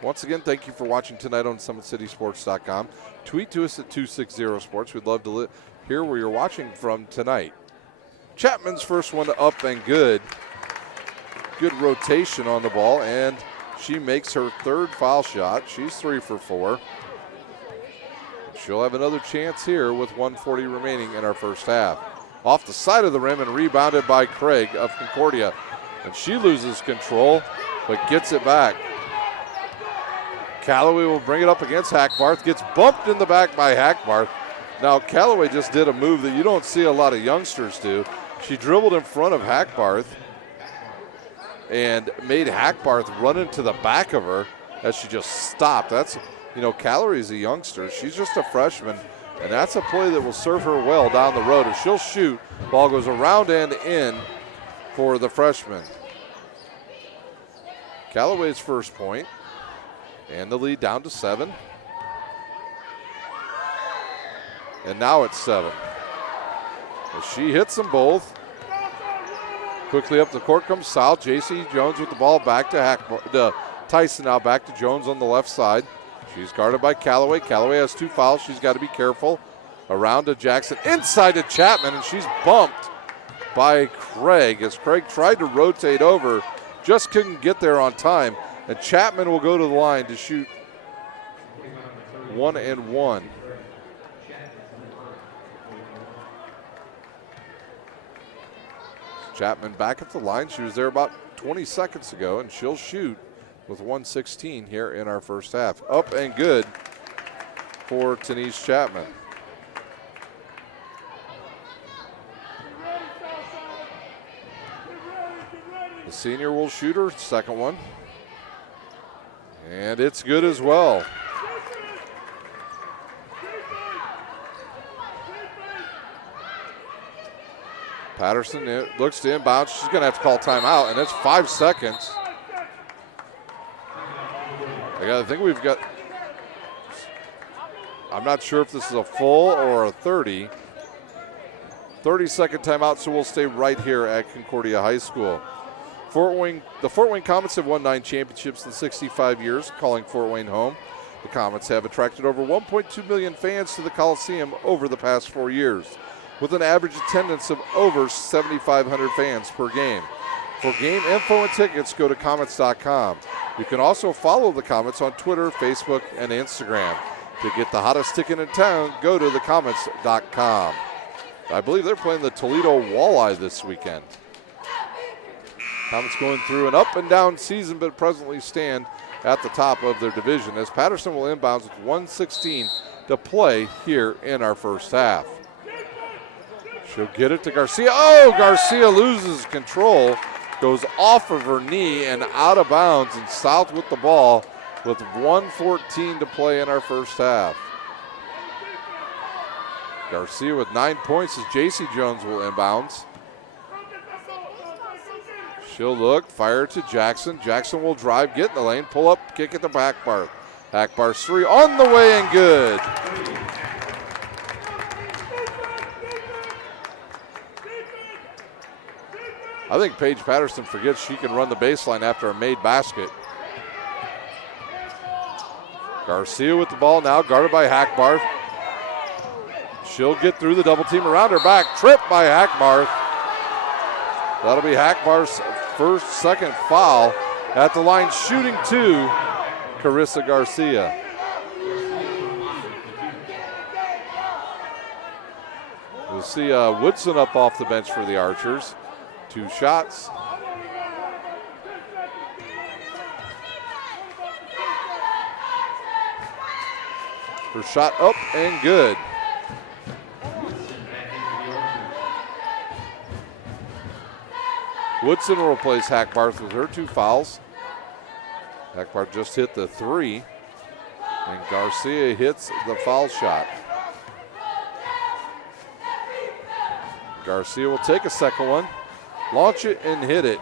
Once again, thank you for watching tonight on SummitCitySports.com. Tweet to us at 260sports. We'd love to hear where you're watching from tonight. Chapman's first one up and good. Good rotation on the ball, and she makes her third foul shot. She's 3 for 4. She'll have another chance here with 1:40 remaining in our first half. Off the side of the rim and rebounded by Craig of Concordia. And she loses control, but gets it back. Callaway will bring it up against Hackbarth. Gets bumped in the back by Hackbarth. Now, Callaway just did a move that you don't see a lot of youngsters do. She dribbled in front of Hackbarth and made Hackbarth run into the back of her as she just stopped. That's, Callaway's a youngster. She's just a freshman. And that's a play that will serve her well down the road. As she'll shoot, ball goes around and in for the freshman. Callaway's first point, and the lead down to 7. And now it's 7. As she hits them both. Quickly up the court comes South. J.C. Jones with the ball back to Tyson, now back to Jones on the left side. She's guarded by Callaway. Callaway has 2 fouls. She's got to be careful. Around to Jackson. Inside to Chapman, and she's bumped by Craig as Craig tried to rotate over. Just couldn't get there on time. And Chapman will go to the line to shoot 1 and 1. Chapman back at the line. She was there about 20 seconds ago, and she'll shoot with 1:16 here in our first half. Up and good for Denise Chapman. The senior will shoot her second one. And it's good as well. Patterson looks to inbound. She's going to have to call timeout, and it's 5 seconds. I think we've got, I'm not sure if this is a full or a 30. 30-second timeout, so we'll stay right here at Concordia High School. The Fort Wayne Comets have won 9 championships in 65 years, calling Fort Wayne home. The Comets have attracted over 1.2 million fans to the Coliseum over the past 4 years, with an average attendance of over 7,500 fans per game. For game info and tickets, go to Comets.com. You can also follow the Comets on Twitter, Facebook, and Instagram. To get the hottest ticket in town, go to thecomets.com. I believe they're playing the Toledo Walleye this weekend. Comets going through an up and down season, but presently stand at the top of their division as Patterson will inbounds with 1:16 to play here in our first half. She'll get it to Garcia. Oh, Garcia loses control, goes off of her knee and out of bounds, and South with the ball with 1:14 to play in our first half. Garcia with 9 points as J.C. Jones will inbounds. She'll look, fire to Jackson. Jackson will drive, get in the lane, pull up, kick at the back bar. Hackbar's three on the way and good. I think Paige Patterson forgets she can run the baseline after a made basket. Garcia with the ball now, guarded by Hackbar. She'll get through the double team around her back. Tripped by Hackbar. That'll be Hackbar's second foul. At the line, shooting two, Carissa Garcia. We'll see Woodson up off the bench for the Archers. 2 shots. Her shot up and good. Woodson will replace Hackbarth with her 2 fouls. Hackbarth just hit the 3, and Garcia hits the foul shot. Garcia will take a second one, launch it, and hit it.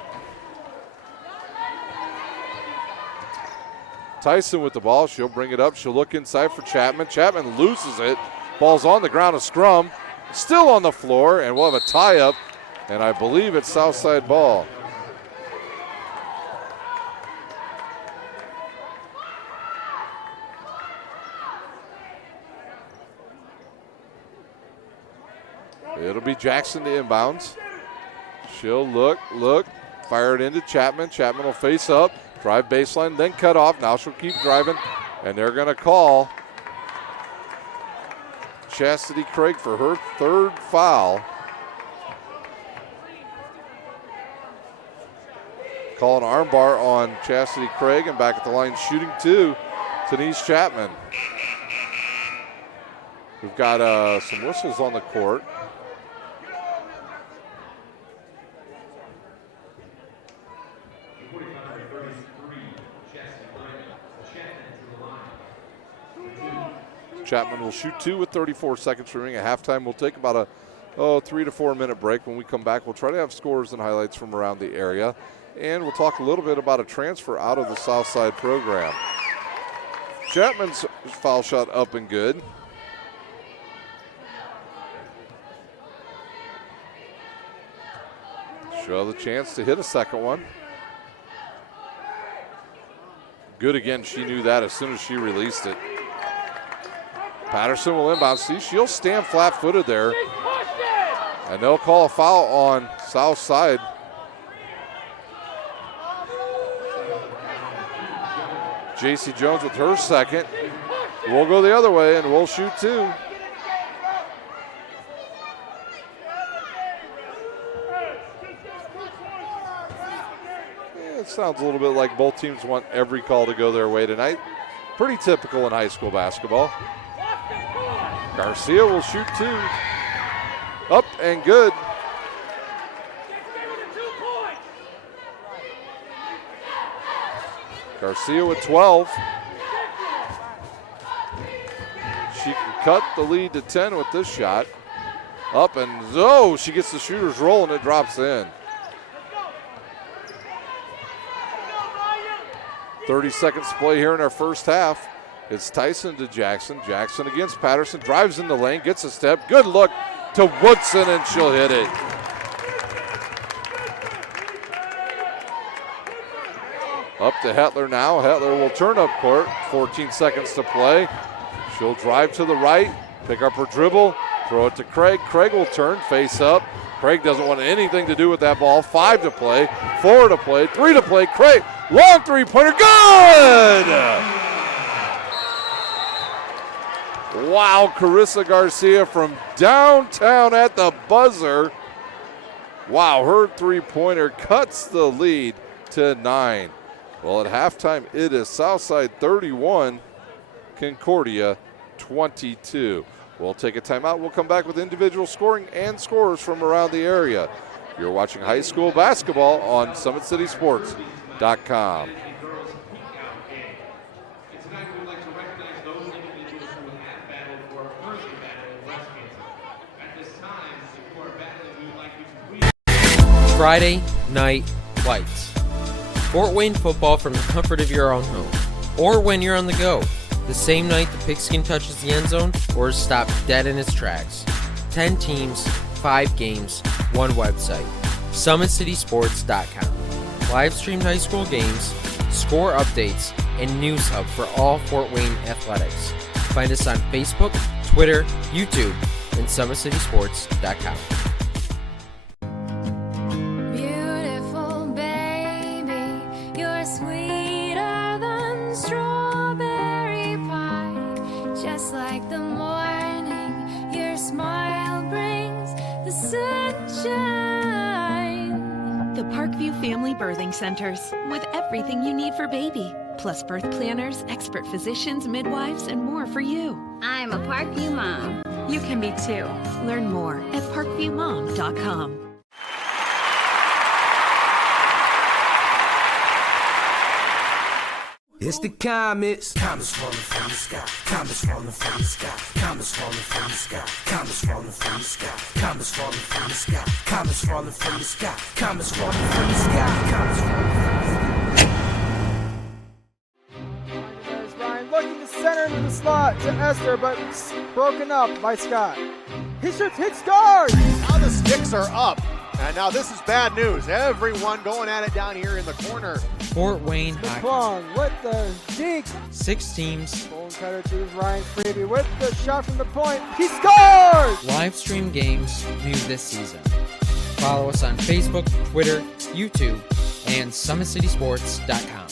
Tyson with the ball. She'll bring it up. She'll look inside for Chapman. Chapman loses it. Ball's on the ground, a scrum. Still on the floor, and we'll have a tie-up, and I believe it's Southside ball. It'll be Jackson to inbounds. She'll look, fire it into Chapman. Chapman will face up, drive baseline, then cut off. Now she'll keep driving, and they're going to call Chastity Craig for her 3rd foul. Call an armbar on Chastity Craig, and back at the line shooting 2, Denise Chapman. We've got some whistles on the court. Chapman will shoot 2 with 34 seconds remaining. At halftime, we'll take about a 3 to 4 minute break. When we come back, we'll try to have scores and highlights from around the area. And we'll talk a little bit about a transfer out of the Southside program. Chapman's foul shot up and good. She'll have the chance to hit a second one. Good again, she knew that as soon as she released it. Patterson will inbound. See, she'll stand flat-footed there. And they'll call a foul on Southside. J.C. Jones with her second. We'll go the other way and we'll shoot 2. It sounds a little bit like both teams want every call to go their way tonight. Pretty typical in high school basketball. Garcia will shoot 2. Up and good. Garcia with 12. She can cut the lead to 10 with this shot. Up and she gets the shooter's roll and it drops in. 30 seconds to play here in our first half. It's Tyson to Jackson. Jackson against Patterson. Drives in the lane, gets a step. Good look to Woodson, and she'll hit it. Up to Hetler now. Hetler will turn up court. 14 seconds to play. She'll drive to the right, pick up her dribble, throw it to Craig. Craig will turn, face up. Craig doesn't want anything to do with that ball. 5 to play, 4 to play, 3 to play. Craig, long 3-pointer, good! Wow, Carissa Garcia from downtown at the buzzer. Wow, her 3-pointer cuts the lead to 9. Well, at halftime, it is Southside 31, Concordia 22. We'll take a timeout. We'll come back with individual scoring and scores from around the area. You're watching high school basketball on SummitCitySports.com. Friday Night Lights. Fort Wayne football from the comfort of your own home, or when you're on the go. The same night the pigskin touches the end zone or is stopped dead in its tracks. 10 teams, 5 games, 1 website. SummitCitySports.com. Live streamed high school games, score updates, and news hub for all Fort Wayne athletics. Find us on Facebook, Twitter, YouTube, and SummitCitySports.com. Beautiful baby, you're sweeter than strawberry pie. Just like the morning, your smile brings the sunshine. The Parkview Family Birthing Centers, with everything you need for baby, plus birth planners, expert physicians, midwives, and more for you. I'm a Parkview mom. You can be too. Learn more at parkviewmom.com. It's the comets. Comets falling from the sky. Comets falling from the sky. Comets falling from the sky. Comets falling from the sky. Comets falling from the sky. Comets falling from the sky. Comets falling from the sky. Comets falling There's Ryan looking to center into the slot to Esther, but broken up by Scott. He shoots, hits, scores! Now the sticks are up. And now this is bad news. Everyone going at it down here in the corner. Fort Wayne hockey. McClung with the deke. 6 teams. Bone cutter to Ryan Freeby with the shot from the point. He scores! Live stream games new this season. Follow us on Facebook, Twitter, YouTube, and SummitCitySports.com.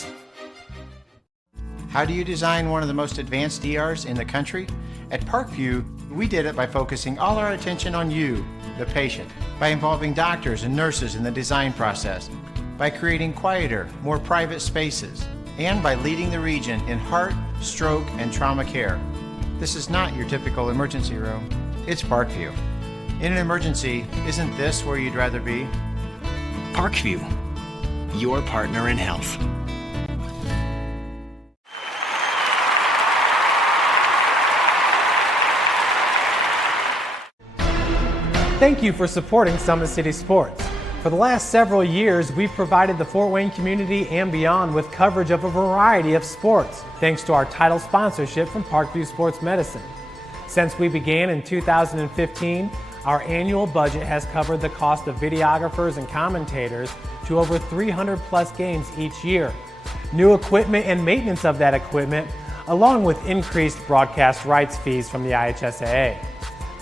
How do you design one of the most advanced ERs in the country? At Parkview, we did it by focusing all our attention on you, the patient, by involving doctors and nurses in the design process, by creating quieter, more private spaces, and by leading the region in heart, stroke, and trauma care. This is not your typical emergency room. It's Parkview. In an emergency, isn't this where you'd rather be? Parkview, your partner in health. Thank you for supporting Summit City Sports. For the last several years, we've provided the Fort Wayne community and beyond with coverage of a variety of sports, thanks to our title sponsorship from Parkview Sports Medicine. Since we began in 2015, our annual budget has covered the cost of videographers and commentators to over 300 plus games each year. New equipment and maintenance of that equipment, along with increased broadcast rights fees from the IHSAA.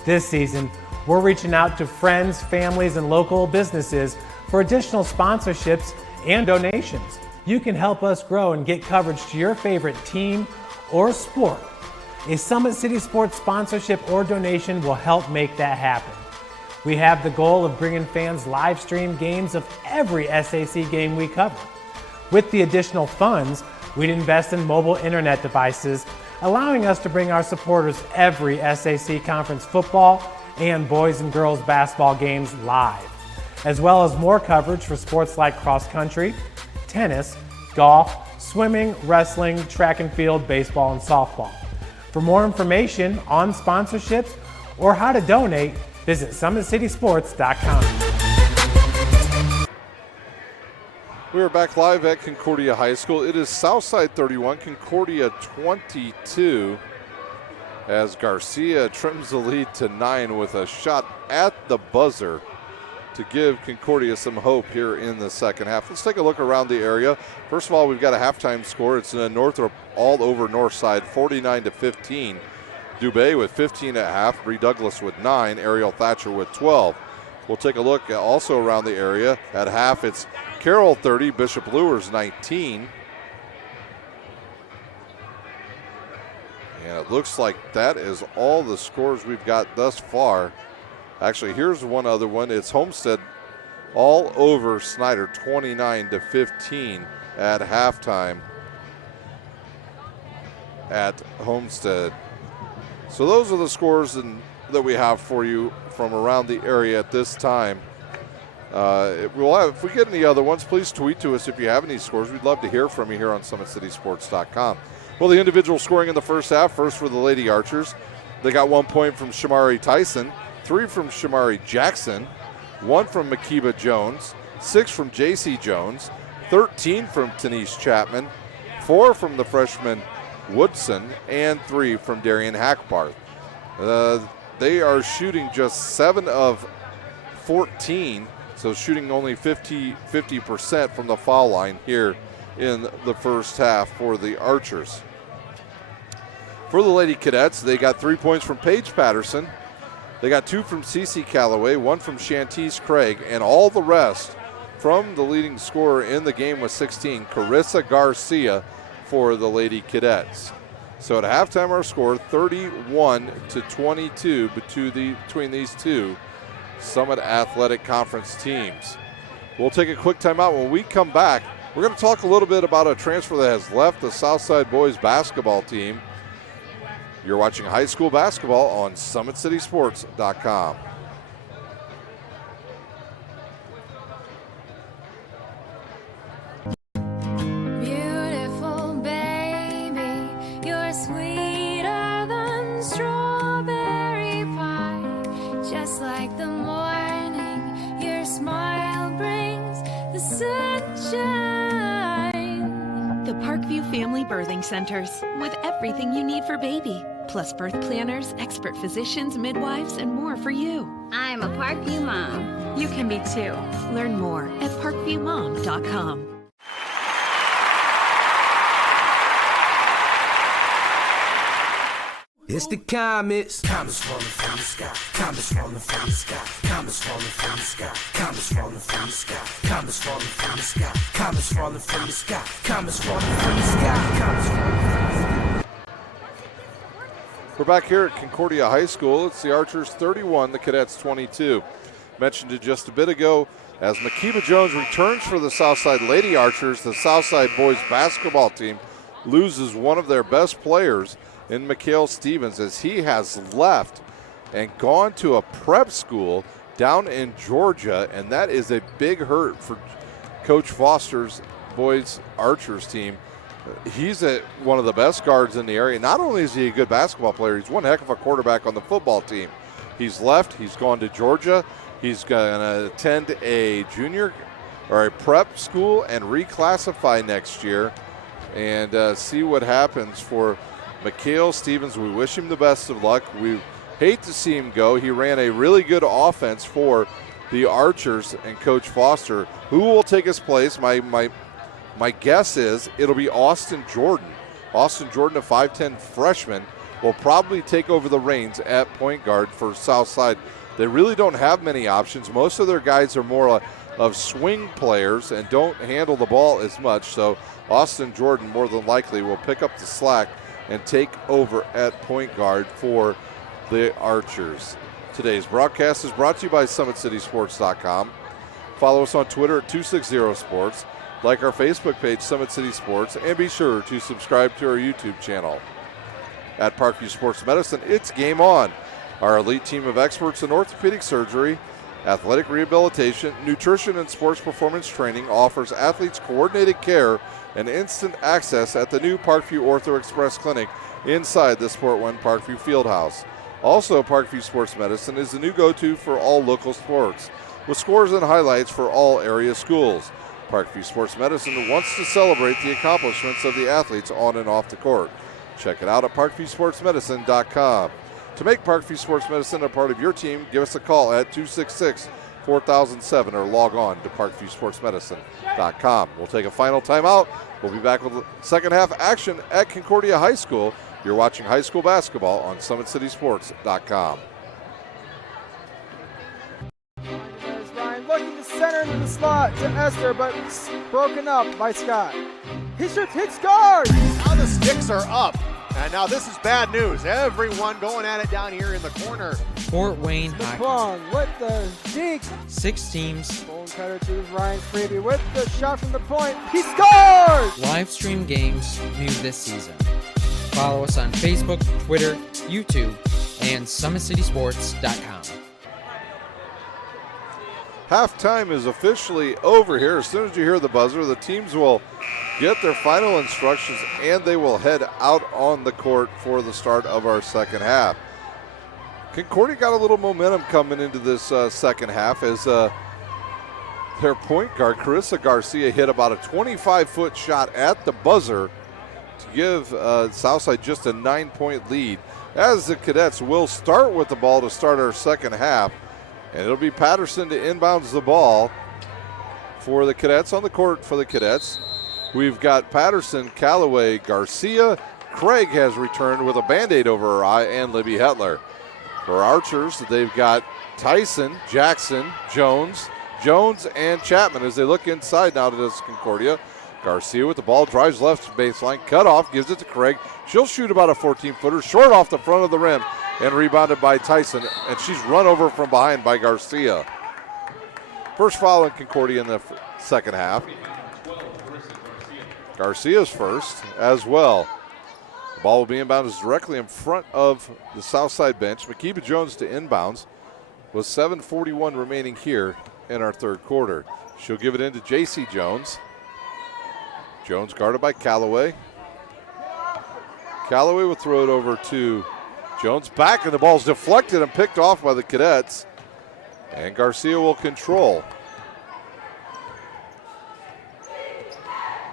This season, we're reaching out to friends, families, and local businesses for additional sponsorships and donations. You can help us grow and get coverage to your favorite team or sport. A Summit City Sports sponsorship or donation will help make that happen. We have the goal of bringing fans live stream games of every SAC game we cover. With the additional funds, we'd invest in mobile internet devices, allowing us to bring our supporters every SAC conference football and boys and girls basketball games live, as well as more coverage for sports like cross country, tennis, golf, swimming, wrestling, track and field, baseball, and softball. For more information on sponsorships or how to donate, visit SummitCitySports.com. We are back live at Concordia High School. It is Southside 31, Concordia 22. As Garcia trims the lead to 9 with a shot at the buzzer to give Concordia some hope here in the second half. Let's take a look around the area. First of all, we've got a halftime score. It's Northrop all over Northside, 49-15. Dubé with 15 at half, Bree Douglas with 9, Ariel Thatcher with 12. We'll take a look also around the area. At half, it's Carroll 30, Bishop Lures 19. And it looks like that is all the scores we've got thus far. Actually, here's one other one. It's Homestead all over Snyder, 29-15 at halftime at Homestead. So those are the scores that we have for you from around the area at this time. If we get any other ones, please tweet to us if you have any scores. We'd love to hear from you here on SummitCitySports.com. Well, the individual scoring in the first half, first for the Lady Archers. They got 1 point from Shamari Tyson, 3 from Shamari Jackson, 1 from Makiba Jones, 6 from J.C. Jones, 13 from Tanice Chapman, 4 from the freshman Woodson, and 3 from Darian Hackbarth. They are shooting just 7 of 14, so shooting only 50% from the foul line here in the first half for the Archers. For the Lady Cadets, they got 3 points from Paige Patterson. They got 2 from Cece Calloway, 1 from Shantice Craig, and all the rest from the leading scorer in the game with 16, Carissa Garcia for the Lady Cadets. So at halftime, our score 31-22 between these two Summit Athletic Conference teams. We'll take a quick timeout. When we come back, we're going to talk a little bit about a transfer that has left the Southside boys basketball team. You're watching high school basketball on SummitCitySports.com. Beautiful baby, you're sweeter than strawberry pie. Just like the morning, your smile brings the sunshine. The Parkview Family Birthing Centers, with everything you need for baby, plus birth planners, expert physicians, midwives, and more for you. I'm a Parkview mom. You can be too. Learn more at parkviewmom.com. It's the comets. Comets falling from the sky. Comets falling from the sky. Comets falling from the sky. Comets falling from the sky. Comets falling from the sky. Comets falling from the sky. Comets falling from the sky. Comets falling from the sky. We're back here at Concordia High School. It's the Archers 31, the Cadets 22. Mentioned it just a bit ago, as Makiba Jones returns for the Southside Lady Archers, the Southside boys basketball team loses one of their best players in Mikhail Stevens, as he has left and gone to a prep school down in Georgia, and that is a big hurt for Coach Foster's boys Archers team. He's one of the best guards in the area. Not only is he a good basketball player, he's one heck of a quarterback on the football team. He's left. He's gone to Georgia. He's going to attend a junior or a prep school and reclassify next year and see what happens for Mikhail Stevens. We wish him the best of luck. We hate to see him go. He ran a really good offense for the Archers and Coach Foster. Who will take his place? My guess is it'll be Austin Jordan. Austin Jordan, a 5'10 freshman, will probably take over the reins at point guard for Southside. They really don't have many options. Most of their guys are more of swing players and don't handle the ball as much. So Austin Jordan more than likely will pick up the slack and take over at point guard for the Archers. Today's broadcast is brought to you by SummitCitySports.com. Follow us on Twitter at 260sports. Like our Facebook page, Summit City Sports, and be sure to subscribe to our YouTube channel. At Parkview Sports Medicine, it's game on. Our elite team of experts in orthopedic surgery, athletic rehabilitation, nutrition, and sports performance training offers athletes coordinated care and instant access at the new Parkview Ortho Express Clinic inside the Sport One Parkview Fieldhouse. Also, Parkview Sports Medicine is the new go-to for all local sports, with scores and highlights for all area schools. Parkview Sports Medicine wants to celebrate the accomplishments of the athletes on and off the court. Check it out at parkviewsportsmedicine.com. To make Parkview Sports Medicine a part of your team, give us a call at 266-4007 or log on to parkviewsportsmedicine.com. We'll take a final timeout. We'll be back with the second half action at Concordia High School. You're watching high school basketball on SummitCitySports.com. Ryan looking to center into the slot to Esther, but broken up by Scott. He shoots, hits guard. Now the sticks are up. And now this is bad news. Everyone going at it down here in the corner. Fort Wayne Hockey. LeBron with the deke. 6 teams. Bone cutter to Ryan Freeby with the shot from the point. He scores! Live stream games new this season. Follow us on Facebook, Twitter, YouTube, and SummitCitySports.com. Halftime is officially over here. As soon as you hear the buzzer, the teams will get their final instructions and they will head out on the court for the start of our second half. Concordia got a little momentum coming into this second half as Their point guard, Carissa Garcia, hit about a 25-foot shot at the buzzer to give Southside just a 9-point lead. As the Cadets will start with the ball to start our second half. And it'll be Patterson to inbounds the ball for the Cadets. On the court for the Cadets, we've got Patterson, Callaway, Garcia. Craig has returned with a Band-Aid over her eye, and Libby Hetler. For Archers, they've got Tyson, Jackson, Jones, and Chapman as they look inside now to this Concordia. Garcia with the ball, drives left baseline, cut off, gives it to Craig. She'll shoot about a 14-footer, short off the front of the rim, and rebounded by Tyson, and she's run over from behind by Garcia. First foul in Concordia in the second half. Garcia's first as well. The ball will be inbounded directly in front of the Southside bench. Makiba Jones to inbounds with 7:41 remaining here in our third quarter. She'll give it into J.C. Jones. Jones guarded by Callaway. Callaway will throw it over to Jones. Back, and the ball's deflected and picked off by the Cadets. And Garcia will control.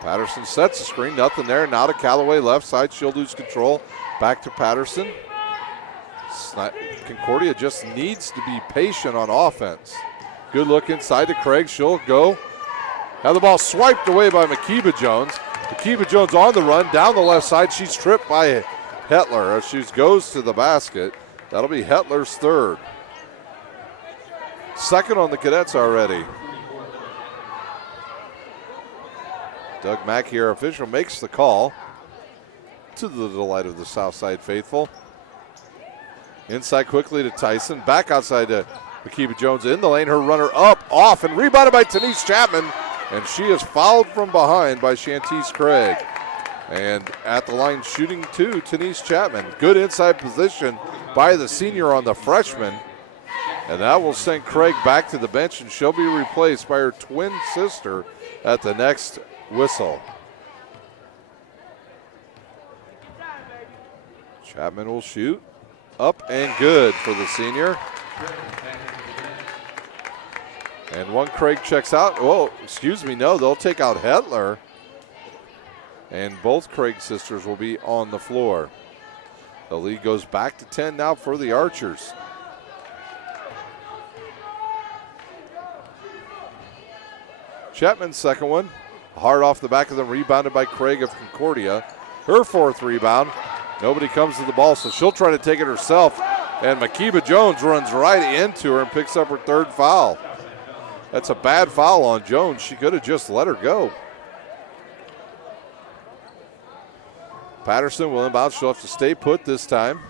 Patterson sets the screen, nothing there. Now to Callaway, left side. She'll lose control. Back to Patterson. Concordia just needs to be patient on offense. Good look inside to Craig. She'll go. Have the ball swiped away by Makiba Jones. Makiba Jones on the run, down the left side. She's tripped by Hetler as she goes to the basket. That'll be Hetler's third. Second on the Cadets already. Doug Mack here, official, makes the call to the delight of the Southside faithful. Inside quickly to Tyson. Back outside to Makiba Jones in the lane. Her runner up, off, and rebounded by Tenise Chapman. And she is fouled from behind by Shantice Craig. And at the line shooting to Tenise Chapman. Good inside position by the senior on the freshman. And that will send Craig back to the bench, and she'll be replaced by her twin sister at the next whistle. Chapman will shoot. Up and good for the senior. And one Craig checks out. Oh, excuse me, no, they'll take out Hetler. And both Craig sisters will be on the floor. The lead goes back to 10 now for the Archers. Chapman's second one. Hard off the back of them, rebounded by Craig of Concordia. Her fourth rebound. Nobody comes to the ball, so she'll try to take it herself. And Makiba Jones runs right into her and picks up her third foul. That's a bad foul on Jones. She could have just let her go. Patterson will inbound. She'll have to stay put this time.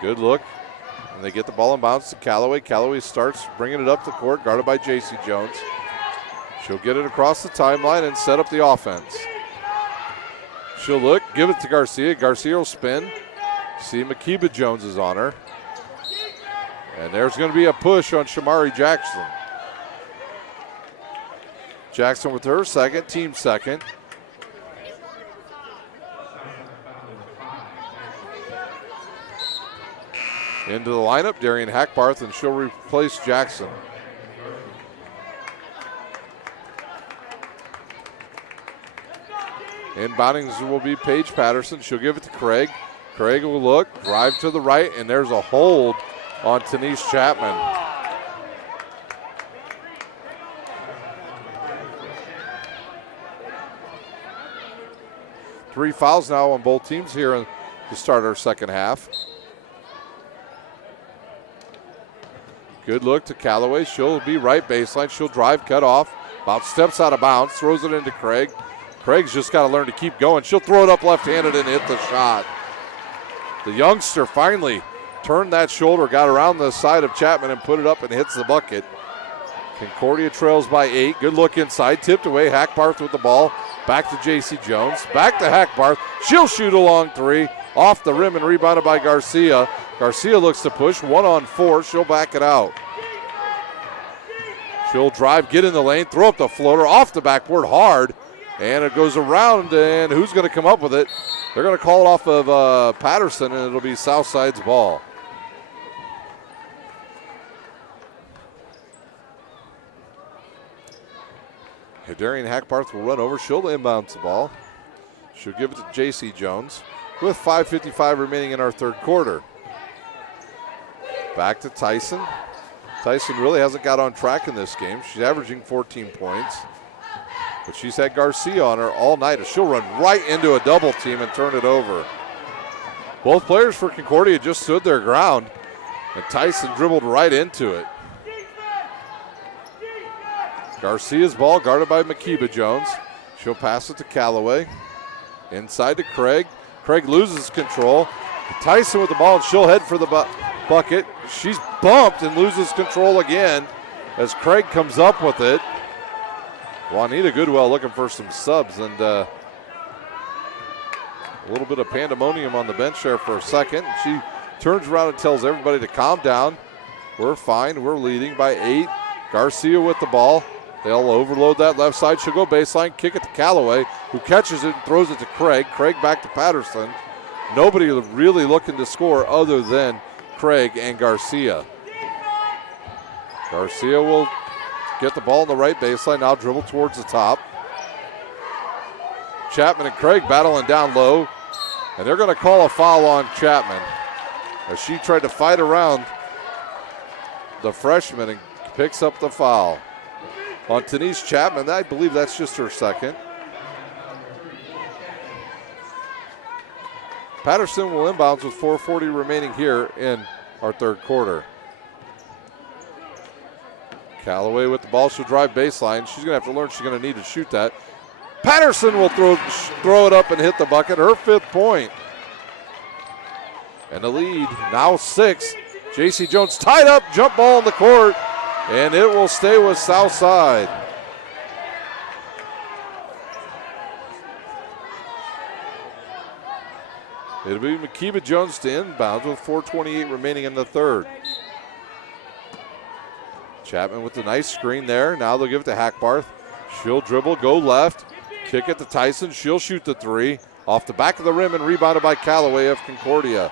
Good look. And they get the ball inbounds to Callaway. Callaway starts bringing it up the court, guarded by J.C. Jones. She'll get it across the timeline and set up the offense. She'll look, give it to Garcia. Garcia will spin. See, Makiba Jones is on her. And there's going to be a push on Shamari Jackson. Jackson with her second, team second. Into the lineup, Darian Hackbarth, and she'll replace Jackson. Inbounding will be Paige Patterson. She'll give it to Craig. Craig will look, drive to the right, and there's a hold on Tenise Chapman. Three fouls now on both teams here to start our second half. Good look to Callaway. She'll be right baseline. She'll drive, cut off. About steps out of bounds, throws it into Craig. Craig's just got to learn to keep going. She'll throw it up left-handed and hit the shot. The youngster finally turned that shoulder, got around the side of Chapman and put it up and hits the bucket. Concordia trails by 8. Good look inside. Tipped away. Hackbarth with the ball. Back to J.C. Jones. Back to Hackbarth. She'll shoot a long three. Off the rim and rebounded by Garcia. Garcia looks to push. 1-on-4. She'll back it out. She'll drive, get in the lane, throw up the floater off the backboard hard. And it goes around, and who's going to come up with it? They're going to call it off of Patterson, and it'll be Southside's ball. Darian Hackbarth will run over. She'll inbounds the ball. She'll give it to J.C. Jones with 5:55 remaining in our third quarter. Back to Tyson. Tyson really hasn't got on track in this game. She's averaging 14 points. But she's had Garcia on her all night. She'll run right into a double team and turn it over. Both players for Concordia just stood their ground, and Tyson dribbled right into it. Garcia's ball guarded by Makiba Jones. She'll pass it to Callaway. Inside to Craig. Craig loses control. Tyson with the ball, and she'll head for the bucket. She's bumped and loses control again as Craig comes up with it. Juanita Goodwell looking for some subs, and a little bit of pandemonium on the bench there for a second. She turns around and tells everybody to calm down. We're fine. We're leading by 8. Garcia with the ball. They'll overload that left side. She'll go baseline, kick it to Callaway, who catches it and throws it to Craig. Craig back to Patterson. Nobody really looking to score other than Craig and Garcia. Garcia will get the ball on the right baseline, now dribble towards the top. Chapman and Craig battling down low, and they're going to call a foul on Chapman as she tried to fight around the freshman and picks up the foul. On Denise Chapman, I believe that's just her second. Patterson will inbounds with 4:40 remaining here in our third quarter. Callaway with the ball. She'll drive baseline. She's going to have to learn she's going to need to shoot that. Patterson will throw it up and hit the bucket. Her 5th point. And the lead now 6. J.C. Jones tied up. Jump ball in the court. And it will stay with Southside. It'll be Makiba Jones to inbounds with 4:28 remaining in the third. Chapman with the nice screen there. Now they'll give it to Hackbarth. She'll dribble, go left, kick it to Tyson. She'll shoot the 3 off the back of the rim and rebounded by Callaway of Concordia.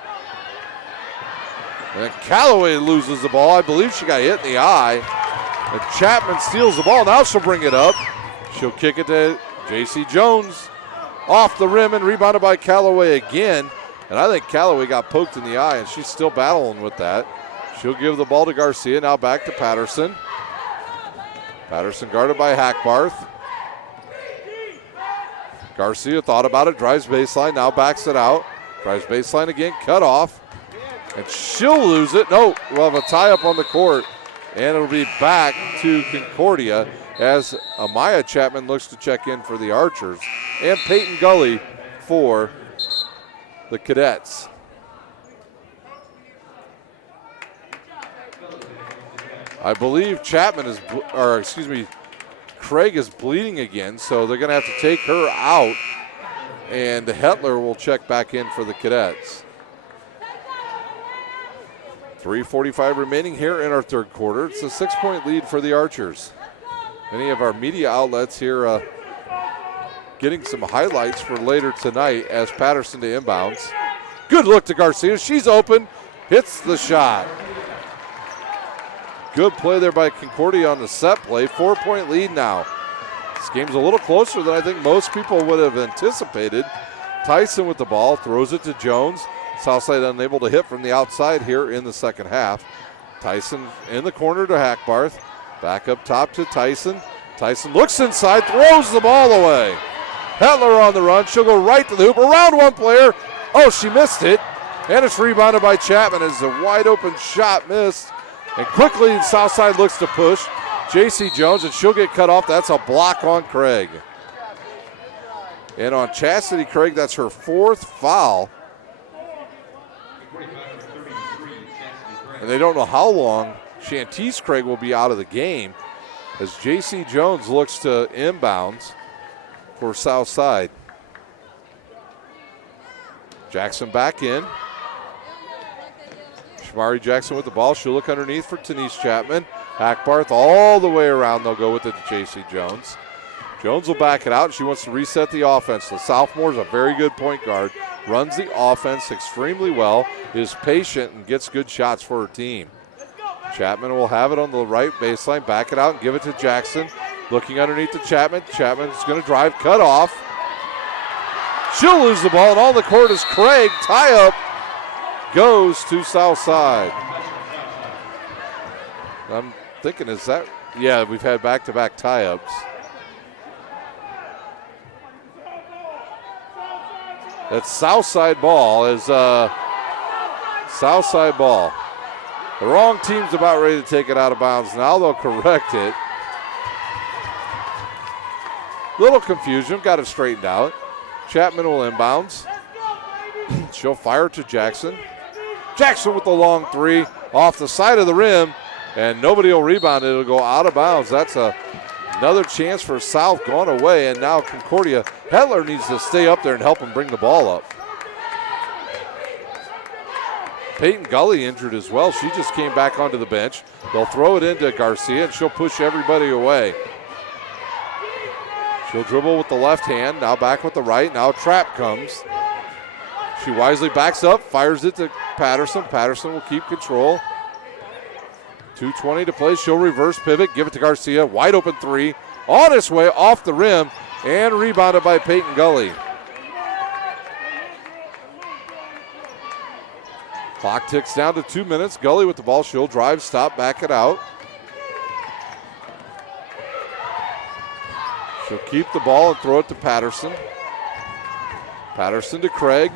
And Callaway loses the ball. I believe she got hit in the eye. And Chapman steals the ball. Now she'll bring it up. She'll kick it to J.C. Jones. Off the rim and rebounded by Callaway again. And I think Callaway got poked in the eye, and she's still battling with that. She'll give the ball to Garcia. Now back to Patterson. Patterson guarded by Hackbarth. Garcia thought about it. Drives baseline. Now backs it out. Drives baseline again. Cut off. And she'll lose it. No, we'll have a tie-up on the court. And it'll be back to Concordia as Amaya Chapman looks to check in for the Archers. And Peyton Gully for the Cadets. I believe Craig is bleeding again, so they're going to have to take her out. And Hetler will check back in for the Cadets. 3:45 remaining here in our third quarter. It's a 6-point lead for the Archers. Many of our media outlets here getting some highlights for later tonight as Patterson to inbounds. Good look to Garcia. She's open. Hits the shot. Good play there by Concordia on the set play. 4-point lead now. This game's a little closer than I think most people would have anticipated. Tyson with the ball. Throws it to Jones. Southside unable to hit from the outside here in the second half. Tyson in the corner to Hackbarth. Back up top to Tyson. Tyson looks inside, throws the ball away. Hetler on the run. She'll go right to the hoop. Around one player. Oh, she missed it. And it's rebounded by Chapman as a wide open shot missed. And quickly Southside looks to push J.C. Jones, and she'll get cut off. That's a block on Craig. And on Chastity Craig, that's her 4th foul. And they don't know how long Shantice Craig will be out of the game as J.C. Jones looks to inbounds for Southside. Jackson back in. Shamari Jackson with the ball. She'll look underneath for Denise Chapman. Hackbarth all the way around. They'll go with it to J.C. Jones. Jones will back it out. She wants to reset the offense. The sophomore is a very good point guard. Runs the offense extremely well. Is patient and gets good shots for her team. Chapman will have it on the right baseline. Back it out and give it to Jackson. Looking underneath to Chapman. Chapman's going to drive, cut off. She'll lose the ball, and on the court is Craig. Tie up goes to Southside. I'm thinking, is that? Yeah, we've had back-to-back tie-ups. That's Southside ball. Southside ball. The wrong team's about ready to take it out of bounds. Now they'll correct it. Little confusion, got it straightened out. Chapman will inbounds. She'll fire to Jackson. Jackson with the long three off the side of the rim, and nobody will rebound it. It'll go out of bounds. That's another chance for South gone away, and now Concordia. Hetler needs to stay up there and help him bring the ball up. Peyton Gully injured as well. She just came back onto the bench. They'll throw it into Garcia, and she'll push everybody away. She'll dribble with the left hand, now back with the right. Now a trap comes. She wisely backs up, fires it to Patterson. Patterson will keep control. 2:20 to play. She'll reverse pivot, give it to Garcia. Wide open three. On its way off the rim and rebounded by Peyton Gully. Clock ticks down to 2 minutes. Gully with the ball. She'll drive, stop, back it out. She'll keep the ball and throw it to Patterson. Patterson to Craig.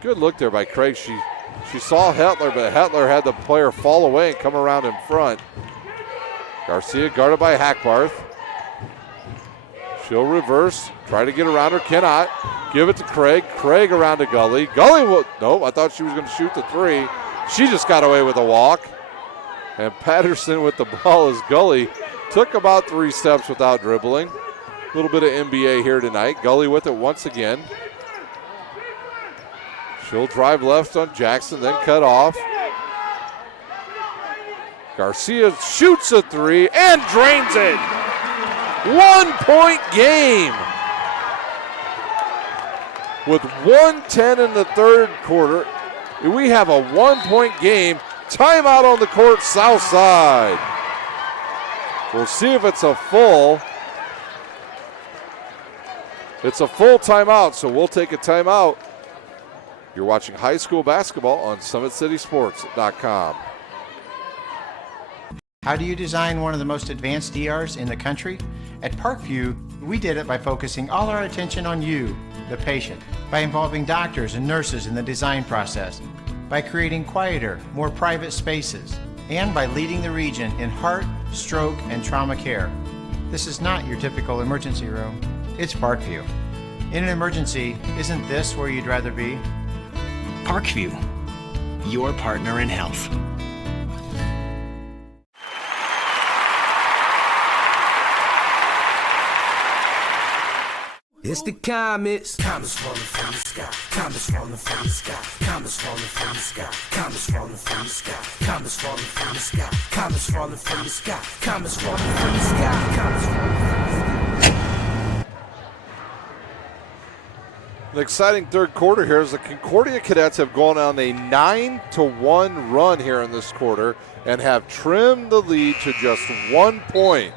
Good look there by Craig. She saw Hetler, but Hetler had the player fall away and come around in front. Garcia guarded by Hackbarth. She'll reverse, try to get around her, cannot. Give it to Craig. Craig around to Gully. Gully will, no, I thought she was going to shoot the three. She just got away with a walk. And Patterson with the ball as Gully took about 3 steps without dribbling. A little bit of NBA here tonight. Gully with it once again. She'll drive left on Jackson, then cut off. Garcia shoots a three and drains it. 1 point game. With 1:10 in the third quarter, we have a 1 point game. Timeout on the court, south side. We'll see if it's a full. It's a full timeout, so we'll take a timeout. You're watching high school basketball on SummitCitySports.com. How do you design one of the most advanced ERs in the country? At Parkview, we did it by focusing all our attention on you, the patient, by involving doctors and nurses in the design process, by creating quieter, more private spaces, and by leading the region in heart, stroke, and trauma care. This is not your typical emergency room. It's Parkview. In an emergency, isn't this where you'd rather be? Parkview, your partner in health. It's the comets. Comets falling from the sky. Comets falling from the sky. Comets falling from the sky. Comets falling from the sky. Comets falling from the sky. Comets falling from the sky. Comets falling from the sky. Comets falling from the sky. An exciting third quarter here as the Concordia Cadets have gone on a 9-1 run here in this quarter and have trimmed the lead to just 1 point.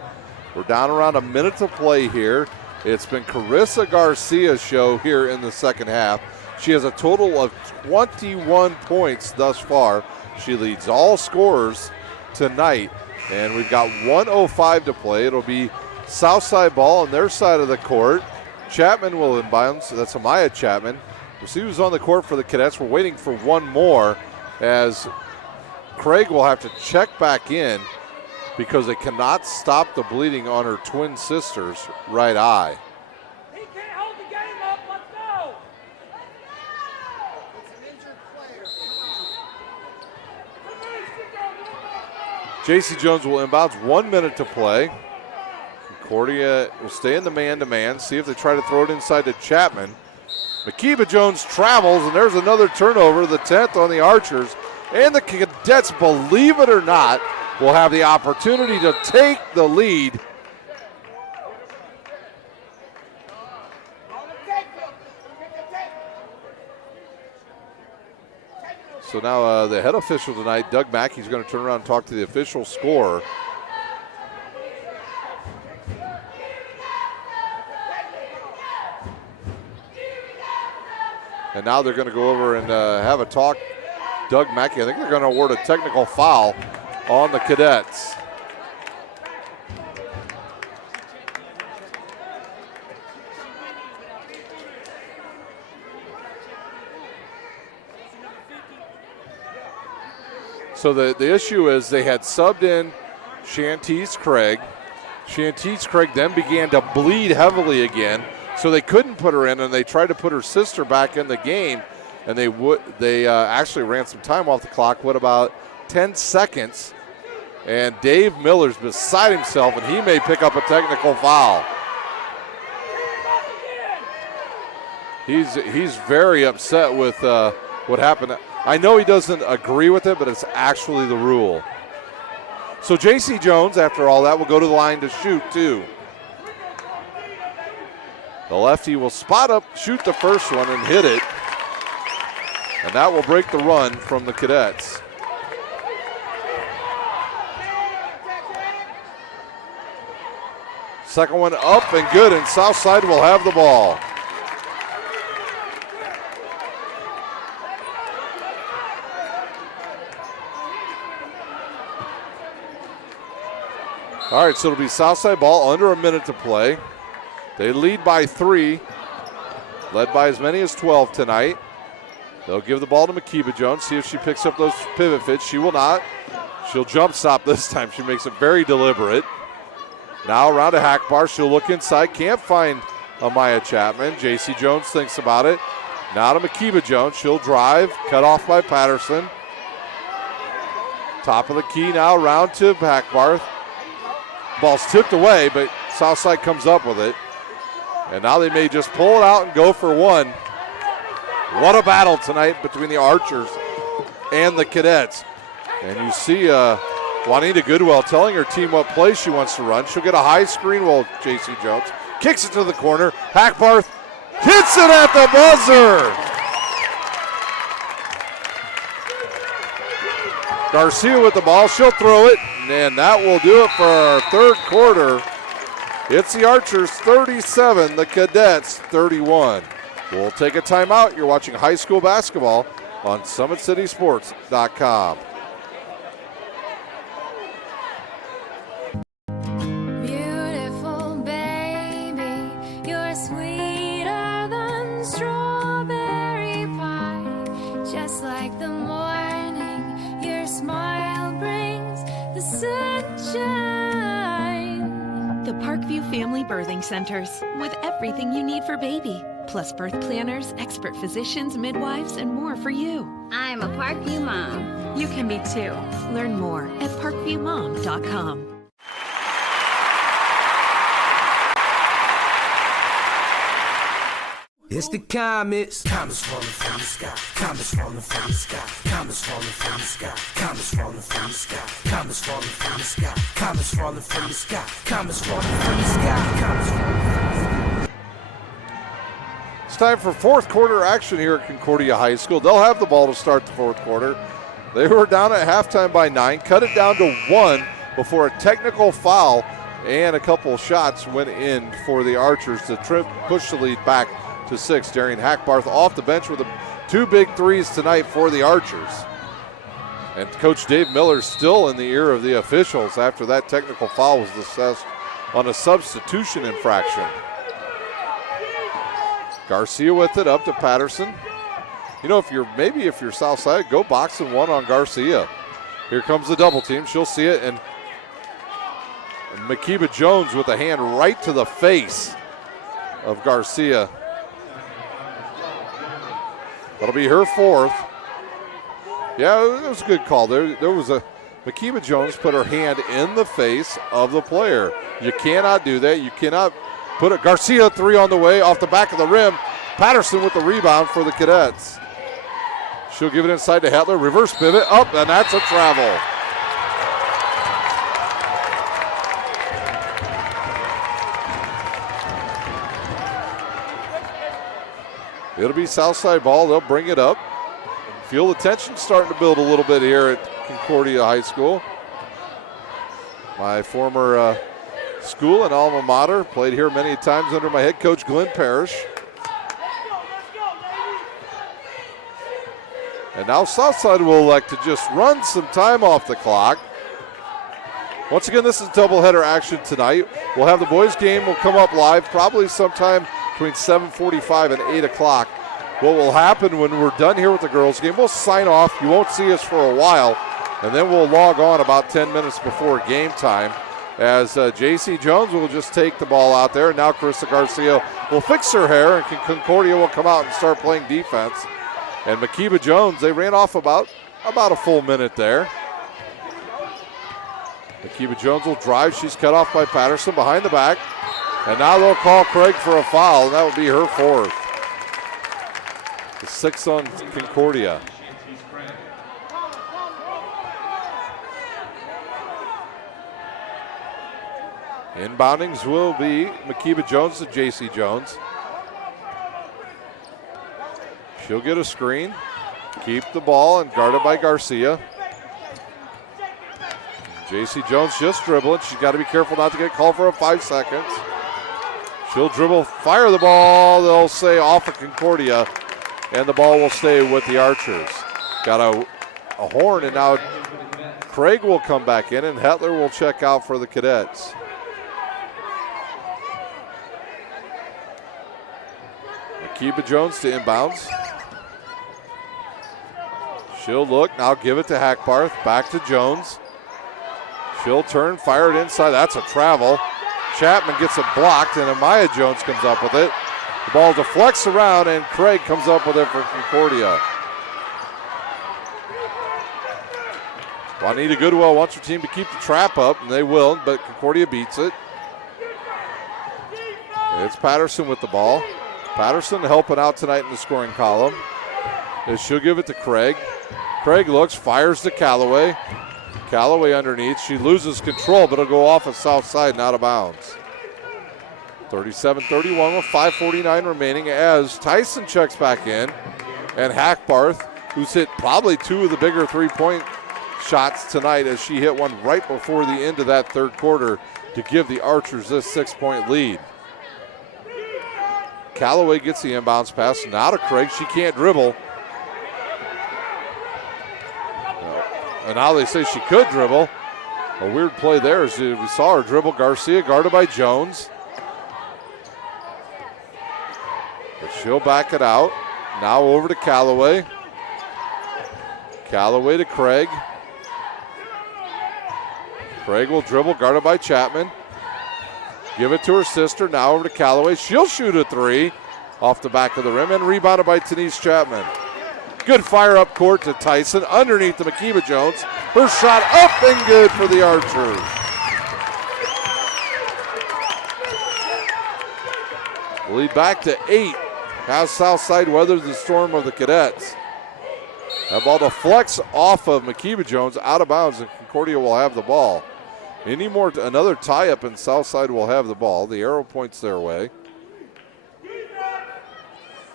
We're down around a minute to play here. It's been Carissa Garcia's show here in the second half. She has a total of 21 points thus far. She leads all scorers tonight, and we've got 1:05 to play. It'll be Southside ball on their side of the court. Chapman will inbounds. That's Amaya Chapman. We'll see who's on the court for the Cadets. We're waiting for one more as Craig will have to check back in because they cannot stop the bleeding on her twin sister's right eye. He can't hold the game up. Let's go. JC Jones will inbounds. 1 minute to play. Concordia will stay in the man-to-man, see if they try to throw it inside to Chapman. Makiba Jones travels, and there's another turnover, the 10th on the Archers. And the Cadets, believe it or not, will have the opportunity to take the lead. So now the head official tonight, Doug Mackey, is going to turn around and talk to the official scorer. And now they're going to go over and have a talk. Doug Mackey, I think they're going to award a technical foul on the Cadets. So the issue is they had subbed in Shantice Craig. Shantice Craig then began to bleed heavily again, so they couldn't put her in, and they tried to put her sister back in the game, and they actually ran some time off the clock. What about 10 seconds? And Dave Miller's beside himself, and he may pick up a technical foul. He's very upset with what happened. I know he doesn't agree with it, but it's actually the rule. So J.C. Jones, after all that, will go to the line to shoot, too. The lefty will spot up, shoot the first one, and hit it. And that will break the run from the Cadets. Second one up and good, and Southside will have the ball. All right, so it'll be Southside ball, under a minute to play. They lead by 3, led by as many as 12 tonight. They'll give the ball to Makiba Jones, see if she picks up those pivot fits. She will not. She'll jump stop this time. She makes it very deliberate. Now around to Hackbar. She'll look inside. Can't find Amaya Chapman. J.C. Jones thinks about it. Now to Makiba Jones. She'll drive. Cut off by Patterson. Top of the key now around to Hackbarth. Ball's tipped away, but Southside comes up with it. And now they may just pull it out and go for one. What a battle tonight between the Archers and the Cadets. And you see Juanita Goodwell telling her team what play she wants to run. She'll get a high screen while J.C. Jones kicks it to the corner. Hackbarth hits it at the buzzer. Garcia with the ball. She'll throw it, and that will do it for our third quarter. It's the Archers 37, the Cadets 31. We'll take a timeout. You're watching high school basketball on SummitCitySports.com. Beautiful baby, you're sweeter than strawberry pie. Just like the morning, your smile brings the sunshine. The Parkview Family Birthing Centers, with everything you need for baby, plus birth planners, expert physicians, midwives, and more for you. I'm a Parkview mom. You can be too. Learn more at parkviewmom.com. It's the comets. Comets falling from the sky. Comets falling from the sky. Comets falling from the sky. Comets falling from the sky. Comets falling from the sky. Comets falling from the sky. Comets falling from the sky. Comets falling from the sky. It's time for fourth quarter action here at Concordia High School. They'll have the ball to start the fourth quarter. They were down at halftime by 9, cut it down to 1 before a technical foul and a couple shots went in for the Archers to push the lead back to 6. Darian Hackbarth off the bench with 2 big threes tonight for the Archers. And Coach Dave Miller still in the ear of the officials after that technical foul was assessed on a substitution infraction. Garcia with it up to Patterson. You know, if you're Southside, go boxing one on Garcia. Here comes the double team. She'll see it, and Makiba Jones with a hand right to the face of Garcia. That'll be her fourth. Yeah, it was a good call. There was Makiba Jones put her hand in the face of the player. You cannot do that. You cannot put it. Garcia 3 on the way off the back of the rim. Patterson with the rebound for the Cadets. She'll give it inside to Hetler. Reverse pivot up, and that's a travel. It'll be Southside ball. They'll bring it up. Feel the tension starting to build a little bit here at Concordia High School. My former school and alma mater. Played here many times under my head coach, Glenn Parrish. And now Southside will elect to just run some time off the clock. Once again, this is doubleheader action tonight. We'll have the boys' game will come up live probably sometime between 7:45 and 8 o'clock. What will happen when we're done here with the girls' game, we'll sign off. You won't see us for a while, and then we'll log on about 10 minutes before game time as J.C. Jones will just take the ball out there. And now Carissa Garcia will fix her hair, and Concordia will come out and start playing defense. And Makiba Jones, they ran off about a full minute there. Makiba Jones will drive. She's cut off by Patterson behind the back. And now they'll call Craig for a foul, and that would be her fourth. The 6 on Concordia. Inboundings will be Makiba Jones to J.C. Jones. She'll get a screen, keep the ball, and guarded by Garcia. J.C. Jones just dribbling. She's got to be careful not to get called for a 5 seconds. She'll dribble, fire the ball. They'll say off of Concordia, and the ball will stay with the Archers. Got a horn, and now Craig will come back in, and Hetler will check out for the Cadets. Makiba Jones to inbounds. She'll look, now give it to Hackbarth, back to Jones. She'll turn, fire it inside, that's a travel. Chapman gets it blocked, and Amaya Jones comes up with it. The ball deflects around, and Craig comes up with it for Concordia. Juanita Goodwell wants her team to keep the trap up, and they will, but Concordia beats it. It's Patterson with the ball. Patterson helping out tonight in the scoring column. As she'll give it to Craig. Craig looks, fires to Callaway. Callaway underneath. She loses control, but it'll go off of south side and out of bounds. 37-31 with 5:49 remaining as Tyson checks back in. And Hackbarth, who's hit probably 2 of the bigger three-point shots tonight, as she hit one right before the end of that third quarter to give the Archers this 6-point lead. Callaway gets the inbounds pass. Now to Craig. She can't dribble. And now they say she could dribble. A weird play there as we saw her dribble. Garcia guarded by Jones. But she'll back it out. Now over to Callaway. Callaway to Craig. Craig will dribble, guarded by Chapman. Give it to her sister. Now over to Callaway. She'll shoot a 3 off the back of the rim and rebounded by Denise Chapman. Good fire up court to Tyson underneath the Makiba Jones. Her shot up and good for the Archers. Lead back to 8. Has Southside weathered the storm of the Cadets. That ball deflects off of Makiba Jones out of bounds, and Concordia will have the ball. Another tie-up, and Southside will have the ball. The arrow points their way.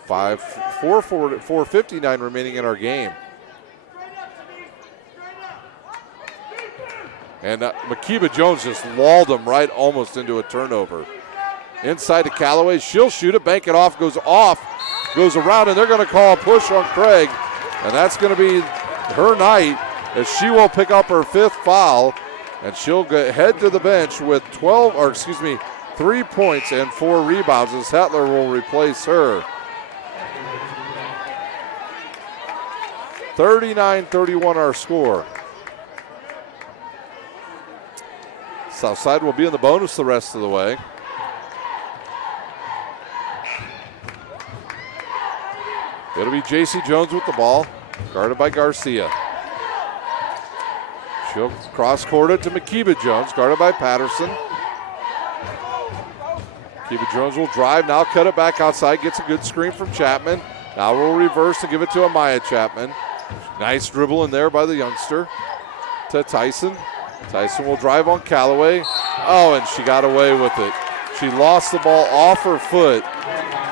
4:59 remaining in our game. And Makiba Jones just walled him right almost into a turnover. Inside to Callaway. She'll shoot it, bank it off, goes around, and they're going to call a push on Craig. And that's going to be her night as she will pick up her 5th foul. And she'll head to the bench with 3 points and 4 rebounds as Hetler will replace her. 39-31 our score. Southside will be in the bonus the rest of the way. It'll be J.C. Jones with the ball, guarded by Garcia. She'll cross-court it to Makiba Jones, guarded by Patterson. Makiba Jones will drive, now cut it back outside, gets a good screen from Chapman. Now we'll reverse and give it to Amaya Chapman. Nice dribble in there by the youngster to Tyson. Tyson will drive on Callaway. Oh, and she got away with it. She lost the ball off her foot,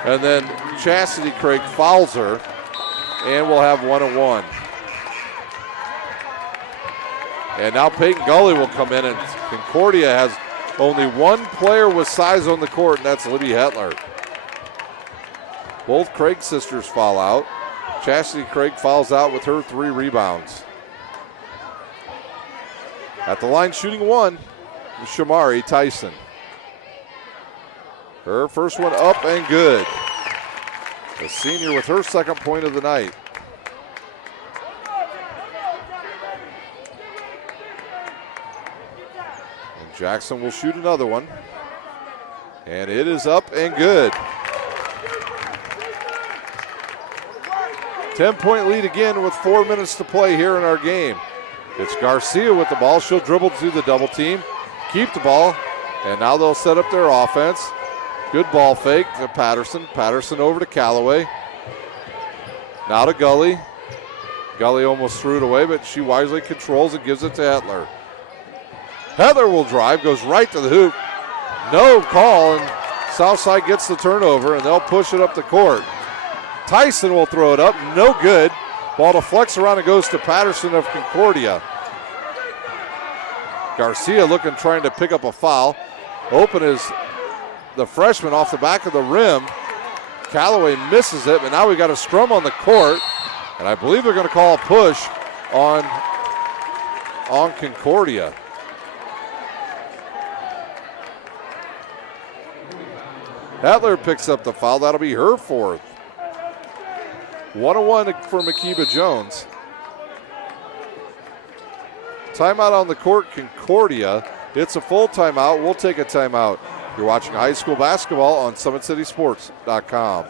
and then Chastity Craig fouls her, and we'll have 1-1. And now Peyton Gully will come in, and Concordia has only one player with size on the court, and that's Libby Hetler. Both Craig sisters foul out. Chastity Craig fouls out with her 3 rebounds. At the line shooting 1, Shamari Tyson. Her first one up and good. The senior with her second point of the night. And Jackson will shoot another one. And it is up and good. 10-point lead again with 4 minutes to play here in our game. It's Garcia with the ball. She'll dribble through the double team, keep the ball, and now they'll set up their offense. Good ball fake to Patterson. Patterson over to Callaway. Now to Gully. Gully almost threw it away, but she wisely controls and gives it to Hetler. Hetler will drive, goes right to the hoop. No call, and Southside gets the turnover, and they'll push it up the court. Tyson will throw it up, no good. Ball deflects around and goes to Patterson of Concordia. Garcia looking, trying to pick up a foul. Open is the freshman off the back of the rim. Callaway misses it, but now we got a scrum on the court, and I believe they're going to call a push on Concordia. Hetler picks up the foul. That'll be her 4th. 1-1 for Makiba Jones. Timeout on the court, Concordia. It's a full timeout. We'll take a timeout. You're watching high school basketball on SummitCitySports.com.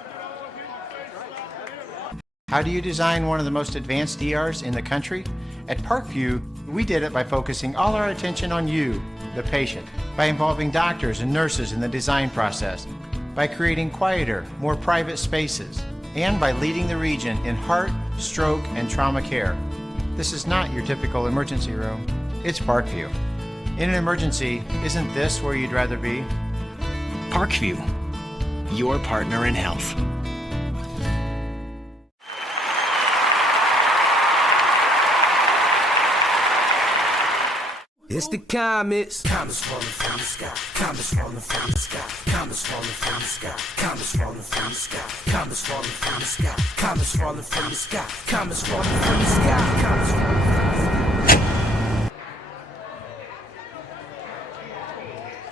How do you design one of the most advanced ERs in the country? At Parkview, we did it by focusing all our attention on you, the patient, by involving doctors and nurses in the design process, by creating quieter, more private spaces, and by leading the region in heart, stroke, and trauma care. This is not your typical emergency room. It's Parkview. In an emergency, isn't this where you'd rather be? Parkview, your partner in health. It's the comets. Comets falling from the sky. Comets falling from the sky. Comets falling from the sky. Comets falling from the sky. Comets falling from the sky. Comets falling from the sky. Comets falling from the sky. Comets falling from the sky.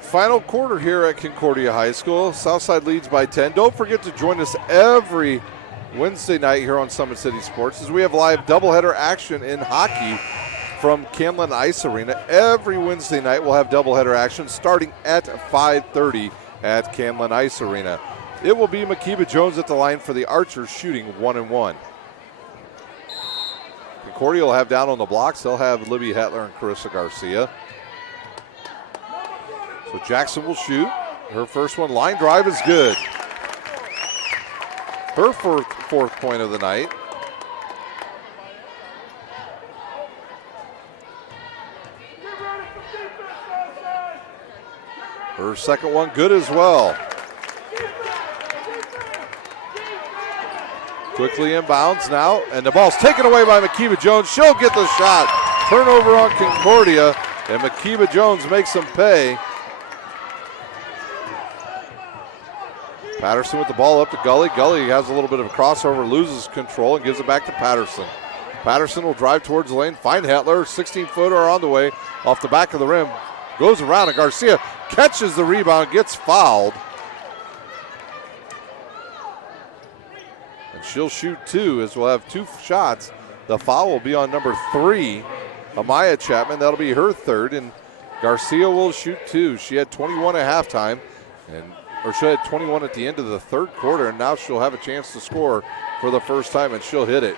Final quarter here at Concordia High School. Southside leads by 10. Don't forget to join us every Wednesday night here on Summit City Sports as we have live doubleheader action in hockey from Camlin Ice Arena. Every Wednesday night we'll have doubleheader action starting at 5:30 at Camlin Ice Arena. It will be Makiba Jones at the line for the Archers, shooting 1-1. Concordia will have down on the blocks. They'll have Libby Hetler and Carissa Garcia. So Jackson will shoot. Her first one, line drive is good. Her fourth point of the night. Her second one good as well. Quickly inbounds now, and the ball's taken away by Makiba Jones. She'll get the shot. Turnover on Concordia, and Makiba Jones makes them pay. Patterson with the ball up to Gully. Gully has a little bit of a crossover, loses control, and gives it back to Patterson. Patterson will drive towards the lane, find Hetler. 16-footer on the way, off the back of the rim. Goes around, and Garcia catches the rebound, gets fouled. And she'll shoot 2 as we'll have 2 shots. The foul will be on number 3, Amaya Chapman. That'll be her 3rd, and Garcia will shoot 2. She had 21 at halftime, or she had 21 at the end of the 3rd quarter, and now she'll have a chance to score for the first time, and she'll hit it.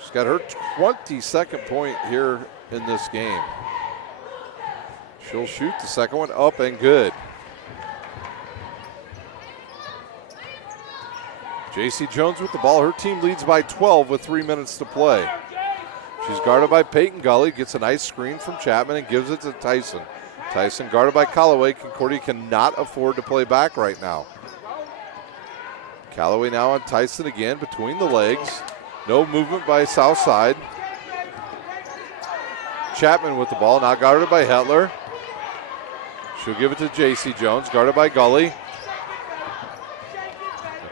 She's got her 22nd point here in this game. She'll shoot the second one up and good. JC Jones with the ball. Her team leads by 12 with 3 minutes to play. She's guarded by Peyton Gully, gets a nice screen from Chapman and gives it to Tyson. Tyson guarded by Callaway. Concordia cannot afford to play back right now. Callaway now on Tyson again between the legs. No movement by Southside. Chapman with the ball, now guarded by Hetler. She'll give it to JC Jones, guarded by Gully.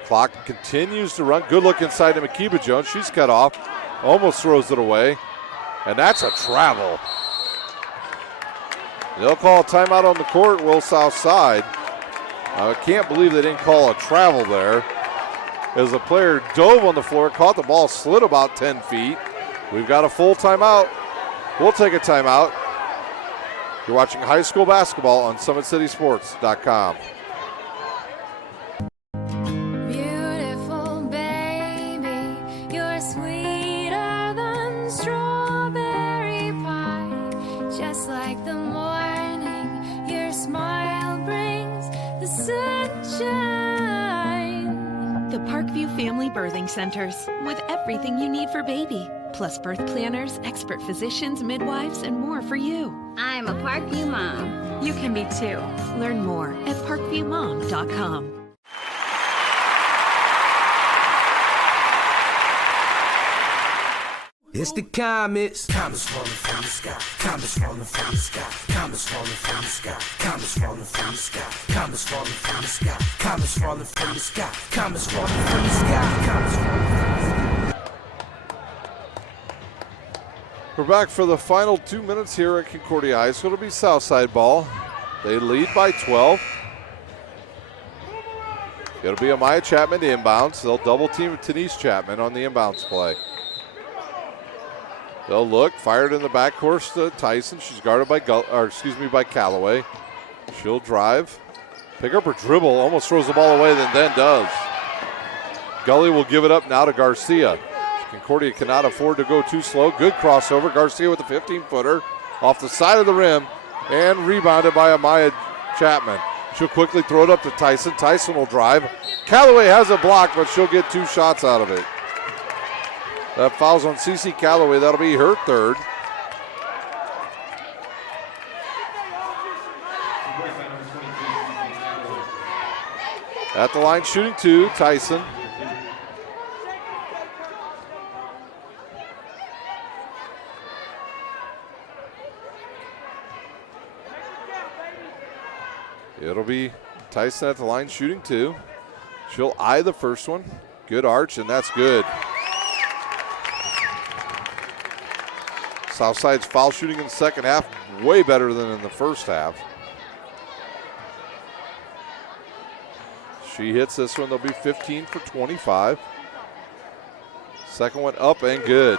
Clock continues to run. Good look inside to Makiba Jones. She's cut off. Almost throws it away. And that's a travel. They'll call a timeout on the court, Will Southside. I can't believe they didn't call a travel there. As the player dove on the floor, caught the ball, slid about 10 feet. We've got a full timeout. We'll take a timeout. You're watching high school basketball on SummitCitySports.com. Beautiful baby, you're sweeter than strawberry pie. Just like the morning, your smile brings the sunshine. The Parkview Family Birthing Centers, with everything you need for baby, plus birth planners, expert physicians, midwives, and more for you. I'm a Parkview mom. You can be too. Learn more at parkviewmom.com. It's the comets. Comets falling from the sky. Comets falling from the sky. Comets falling from the sky. Comets falling from the sky. Comets falling from the sky. Comets falling from the sky. Comets falling from the sky. Comets falling from the sky. We're back for the final 2 minutes here at Concordia High School. It'll be Southside ball. They lead by 12. It'll be Amaya Chapman to inbounds. They'll double team Denise Chapman on the inbounds play. They'll look, fired in the backcourt to Tyson. She's guarded by by Callaway. She'll drive, pick up her dribble, almost throws the ball away, then does. Gully will give it up now to Garcia. Concordia cannot afford to go too slow. Good crossover. Garcia with the 15-footer off the side of the rim and rebounded by Amaya Chapman. She'll quickly throw it up to Tyson. Tyson will drive. Callaway has a block, but she'll get 2 shots out of it. That foul's on Cece Callaway. That'll be her third. At the line, shooting 2, Tyson. It'll be Tyson at the line shooting 2. She'll eye the first one. Good arch, and that's good. Southside's foul shooting in the second half way better than in the first half. She hits this one. They'll be 15 for 25. Second one up and good.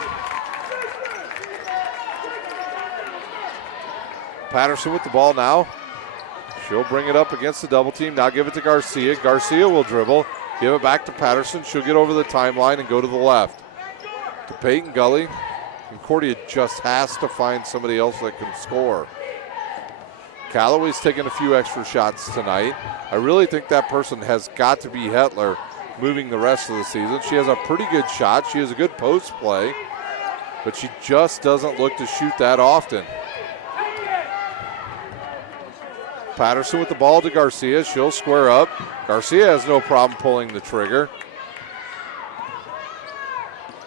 Patterson with the ball now. She'll bring it up against the double team. Now give it to Garcia. Garcia will dribble. Give it back to Patterson. She'll get over the timeline and go to the left. To Peyton Gully. Concordia just has to find somebody else that can score. Callaway's taking a few extra shots tonight. I really think that person has got to be Hetler moving the rest of the season. She has a pretty good shot. She has a good post play, but she just doesn't look to shoot that often. Patterson with the ball to Garcia. She'll square up. Garcia has no problem pulling the trigger.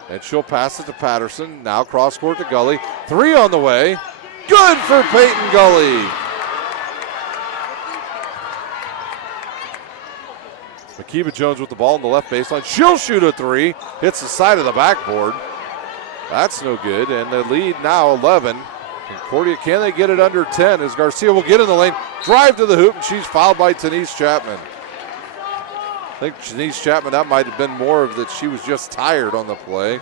And she'll pass it to Patterson. Now cross court to Gully. 3 on the way. Good for Peyton Gully. Makiba Jones with the ball on the left baseline. She'll shoot a 3. Hits the side of the backboard. That's no good. And the lead now 11. Concordia, can they get it under 10 as Garcia will get in the lane, drive to the hoop, and she's fouled by Denise Chapman. I think Denise Chapman, that might have been more of that she was just tired on the play.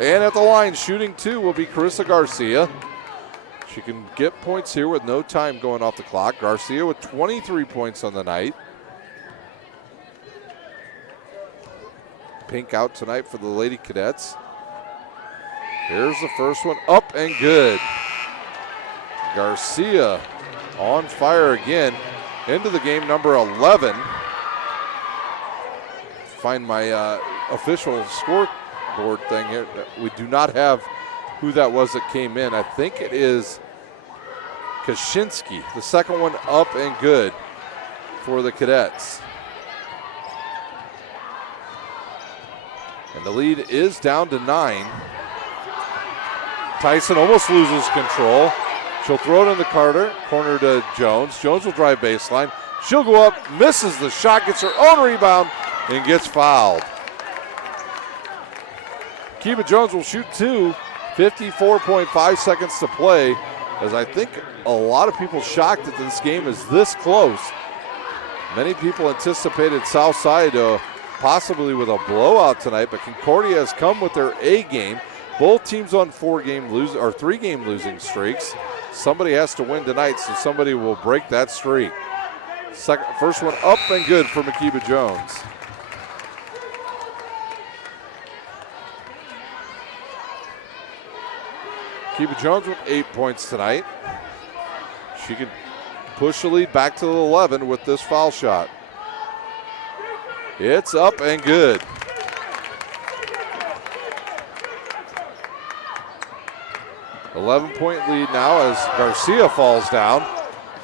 And at the line, shooting 2 will be Carissa Garcia. She can get points here with no time going off the clock. Garcia with 23 points on the night. Pink out tonight for the Lady Cadets. Here's the first one, up and good. Garcia on fire again. Into the game, number 11. Find my official scoreboard thing here. We do not have who that was that came in. I think it is Kaczynski. The second one up and good for the Cadets. And the lead is down to 9. Tyson almost loses control. She'll throw it in the corner to Jones. Jones will drive baseline. She'll go up, misses the shot, gets her own rebound, and gets fouled. Kiba Jones will shoot two, 54.5 seconds to play, as I think a lot of people shocked that this game is this close. Many people anticipated Southside possibly with a blowout tonight, but Concordia has come with their A game. Both teams on 3-game losing streaks. Somebody has to win tonight, so somebody will break that streak. First one up and good for Makiba Jones. Makiba Jones with 8 points tonight. She can push the lead back to the 11 with this foul shot. It's up and good. $11-point lead now as Garcia falls down.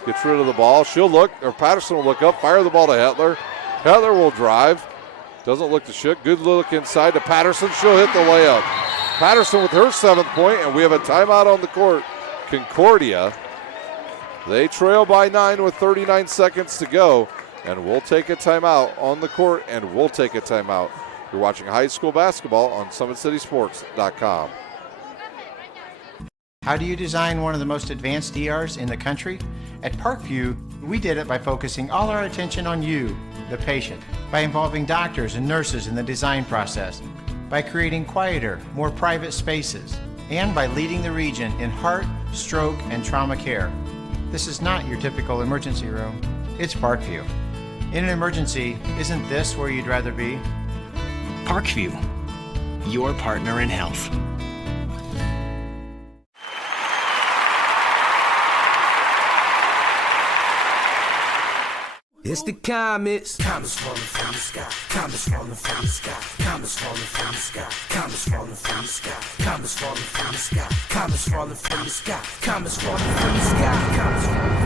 Gets rid of the ball. Patterson will look up, fire the ball to Hetler. Hetler will drive. Doesn't look to shoot. Good look inside to Patterson. She'll hit the layup. Patterson with her 7th point, and we have a timeout on the court. Concordia. They trail by 9 with 39 seconds to go, and we'll take a timeout on the court, and we'll take a timeout. You're watching high school basketball on SummitCitySports.com. How do you design one of the most advanced ERs in the country? At Parkview, we did it by focusing all our attention on you, the patient, by involving doctors and nurses in the design process, by creating quieter, more private spaces, and by leading the region in heart, stroke, and trauma care. This is not your typical emergency room. It's Parkview. In an emergency, isn't this where you'd rather be? Parkview, your partner in health. It's the comets. Comets falling from the sky. Comets falling from the sky. Comets falling from the sky. Comets falling from the sky. Comets falling from the sky. Comets falling from the sky. Comets falling from the sky. Comets falling from the sky.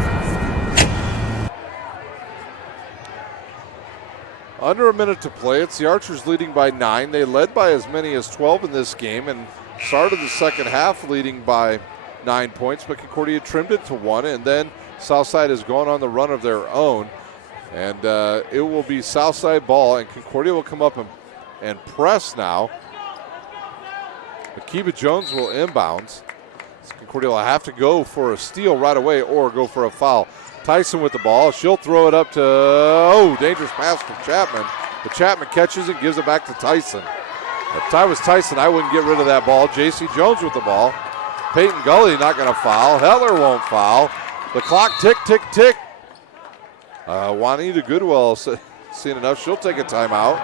Under a minute to play. It's the Archers leading by 9. They led by as many as 12 in this game and started the second half leading by 9 points, but Concordia trimmed it to 1, and then Southside has gone on the run of their own. And it will be Southside ball, and Concordia will come up and press now. Makiba Jones will inbounds. Concordia will have to go for a steal right away or go for a foul. Tyson with the ball. She'll throw it up to, dangerous pass from Chapman. But Chapman catches it, gives it back to Tyson. If I was Tyson, I wouldn't get rid of that ball. J.C. Jones with the ball. Peyton Gully not going to foul. Hetler won't foul. The clock tick, tick, tick. Juanita Goodwell seen enough. She'll take a timeout.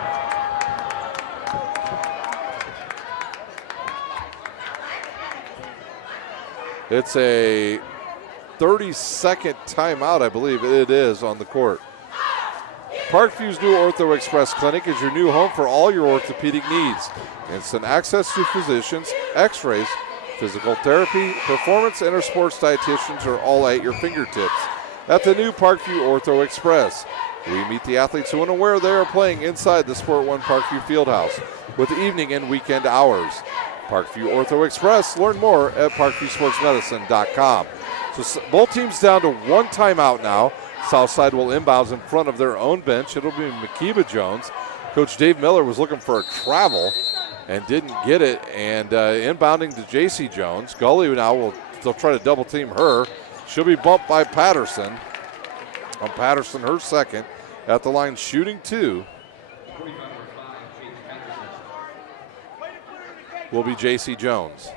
It's a 30-second timeout, I believe it is, on the court. Parkview's new Ortho Express Clinic is your new home for all your orthopedic needs. Instant access to physicians, x-rays, physical therapy, performance, and our sports dietitians are all at your fingertips. At the new Parkview Ortho Express, we meet the athletes who are unaware they are playing inside the Sport One Parkview Fieldhouse with evening and weekend hours. Parkview Ortho Express, learn more at parkviewsportsmedicine.com. So both teams down to 1 timeout now. Southside will inbounds in front of their own bench. It'll be Makiba Jones. Coach Dave Miller was looking for a travel and didn't get it, and inbounding to J.C. Jones. Gully now they'll try to double team her. She'll be bumped by Patterson. On Patterson, her second. At the line, shooting 2. Will be J.C. Jones.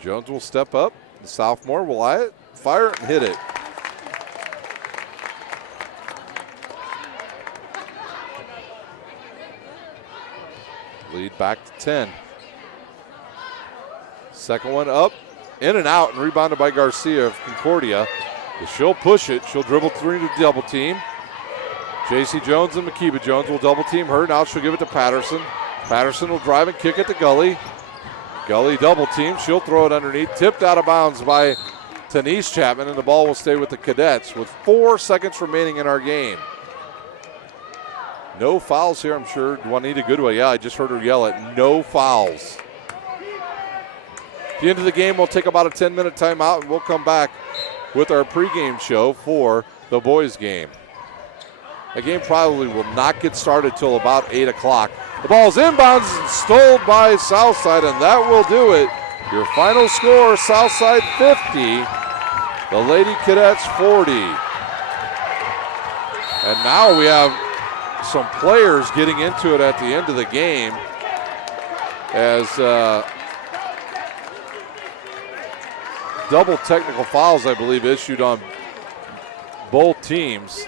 Jones will step up. The sophomore will eye it, fire it, and hit it. Lead back to 10. Second one up, in and out, and rebounded by Garcia of Concordia. She'll push it. She'll dribble through to double team. J.C. Jones and Makiba Jones will double team her. Now she'll give it to Patterson. Patterson will drive and kick it to Gully. Gully double team. She'll throw it underneath. Tipped out of bounds by Tanise Chapman, and the ball will stay with the Cadets with 4 seconds remaining in our game. No fouls here, I'm sure. Juanita Goodwell, I just heard her yell at no fouls. the end of the game, we'll take about a 10-minute timeout, and we'll come back with our pregame show for the boys' game. The game probably will not get started till about 8 o'clock. The ball's inbounds and stole by Southside, and that will do it. Your final score, Southside 50, the Lady Cadets 40. And now we have some players getting into it at the end of the game as double technical fouls, I believe, issued on both teams.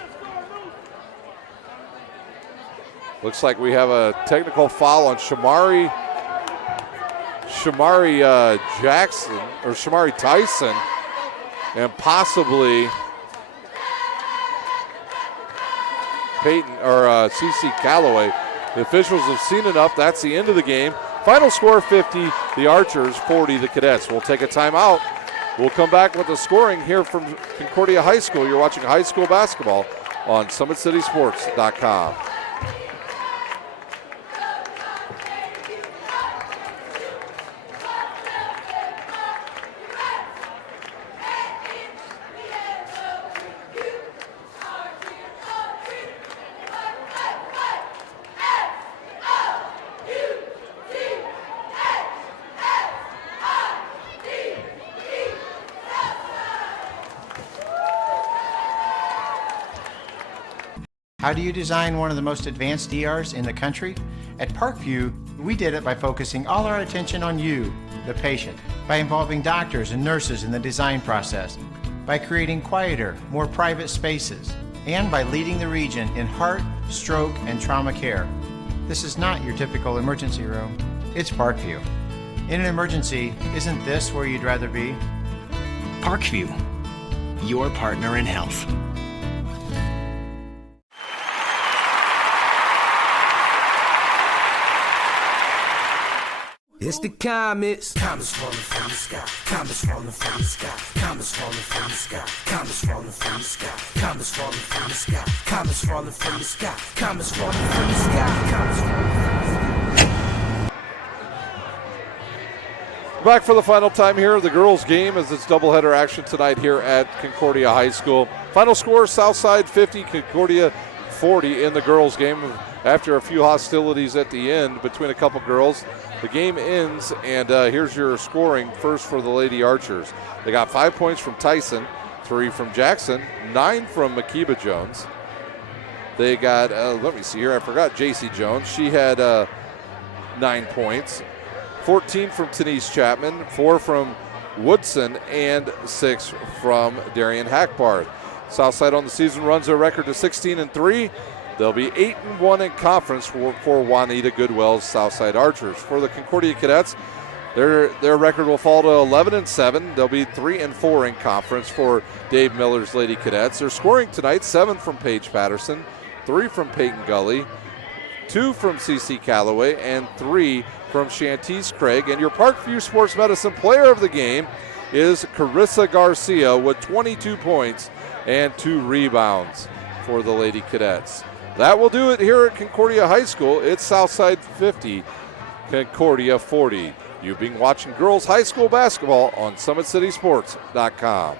Looks like we have a technical foul on Shamari Jackson, or Shamari Tyson, and possibly Peyton or CC Calloway. The officials have seen enough. That's the end of the game. Final score 50, the Archers 40, the Cadets. We'll take a timeout. We'll come back with the scoring here from Concordia High School. You're watching high school basketball on SummitCitySports.com. How do you design one of the most advanced ERs in the country? At Parkview, we did it by focusing all our attention on you, the patient, by involving doctors and nurses in the design process, by creating quieter, more private spaces, and by leading the region in heart, stroke, and trauma care. This is not your typical emergency room. It's Parkview. In an emergency, isn't this where you'd rather be? Parkview, your partner in health. It's the comets. Comets falling from the sky. Comets falling from the sky. Comets falling from the sky. Comets falling from the sky. Comets falling from the sky. Comets falling from the sky. Comets falling from the sky. Comets falling from the sky. Back for the final time here of the girls' game as it's doubleheader action tonight here at Concordia High School. Final score, Southside 50, Concordia 40 in the girls' game. After a few hostilities at the end between a couple girls, the game ends, and here's your scoring first for the Lady Archers. They got 5 points from Tyson, 3 from Jackson, 9 from Makiba Jones. They got, let me see here, I forgot JC Jones. She had 9 points. 14 from Denise Chapman, 4 from Woodson, and 6 from Darian Hackbarth. Southside on the season runs their record to 16-3. They'll be 8-1 in conference for Juanita Goodwell's Southside Archers. For the Concordia Cadets, their record will fall to 11-7. They'll be 3-4 in conference for Dave Miller's Lady Cadets. They're scoring tonight 7 from Paige Patterson, 3 from Peyton Gully, 2 from CC Calloway, and 3 from Shantice Craig. And your Parkview Sports Medicine player of the game is Carissa Garcia with 22 points and 2 rebounds for the Lady Cadets. That will do it here at Concordia High School. It's Southside 50, Concordia 40. You've been watching girls high school basketball on SummitCitySports.com.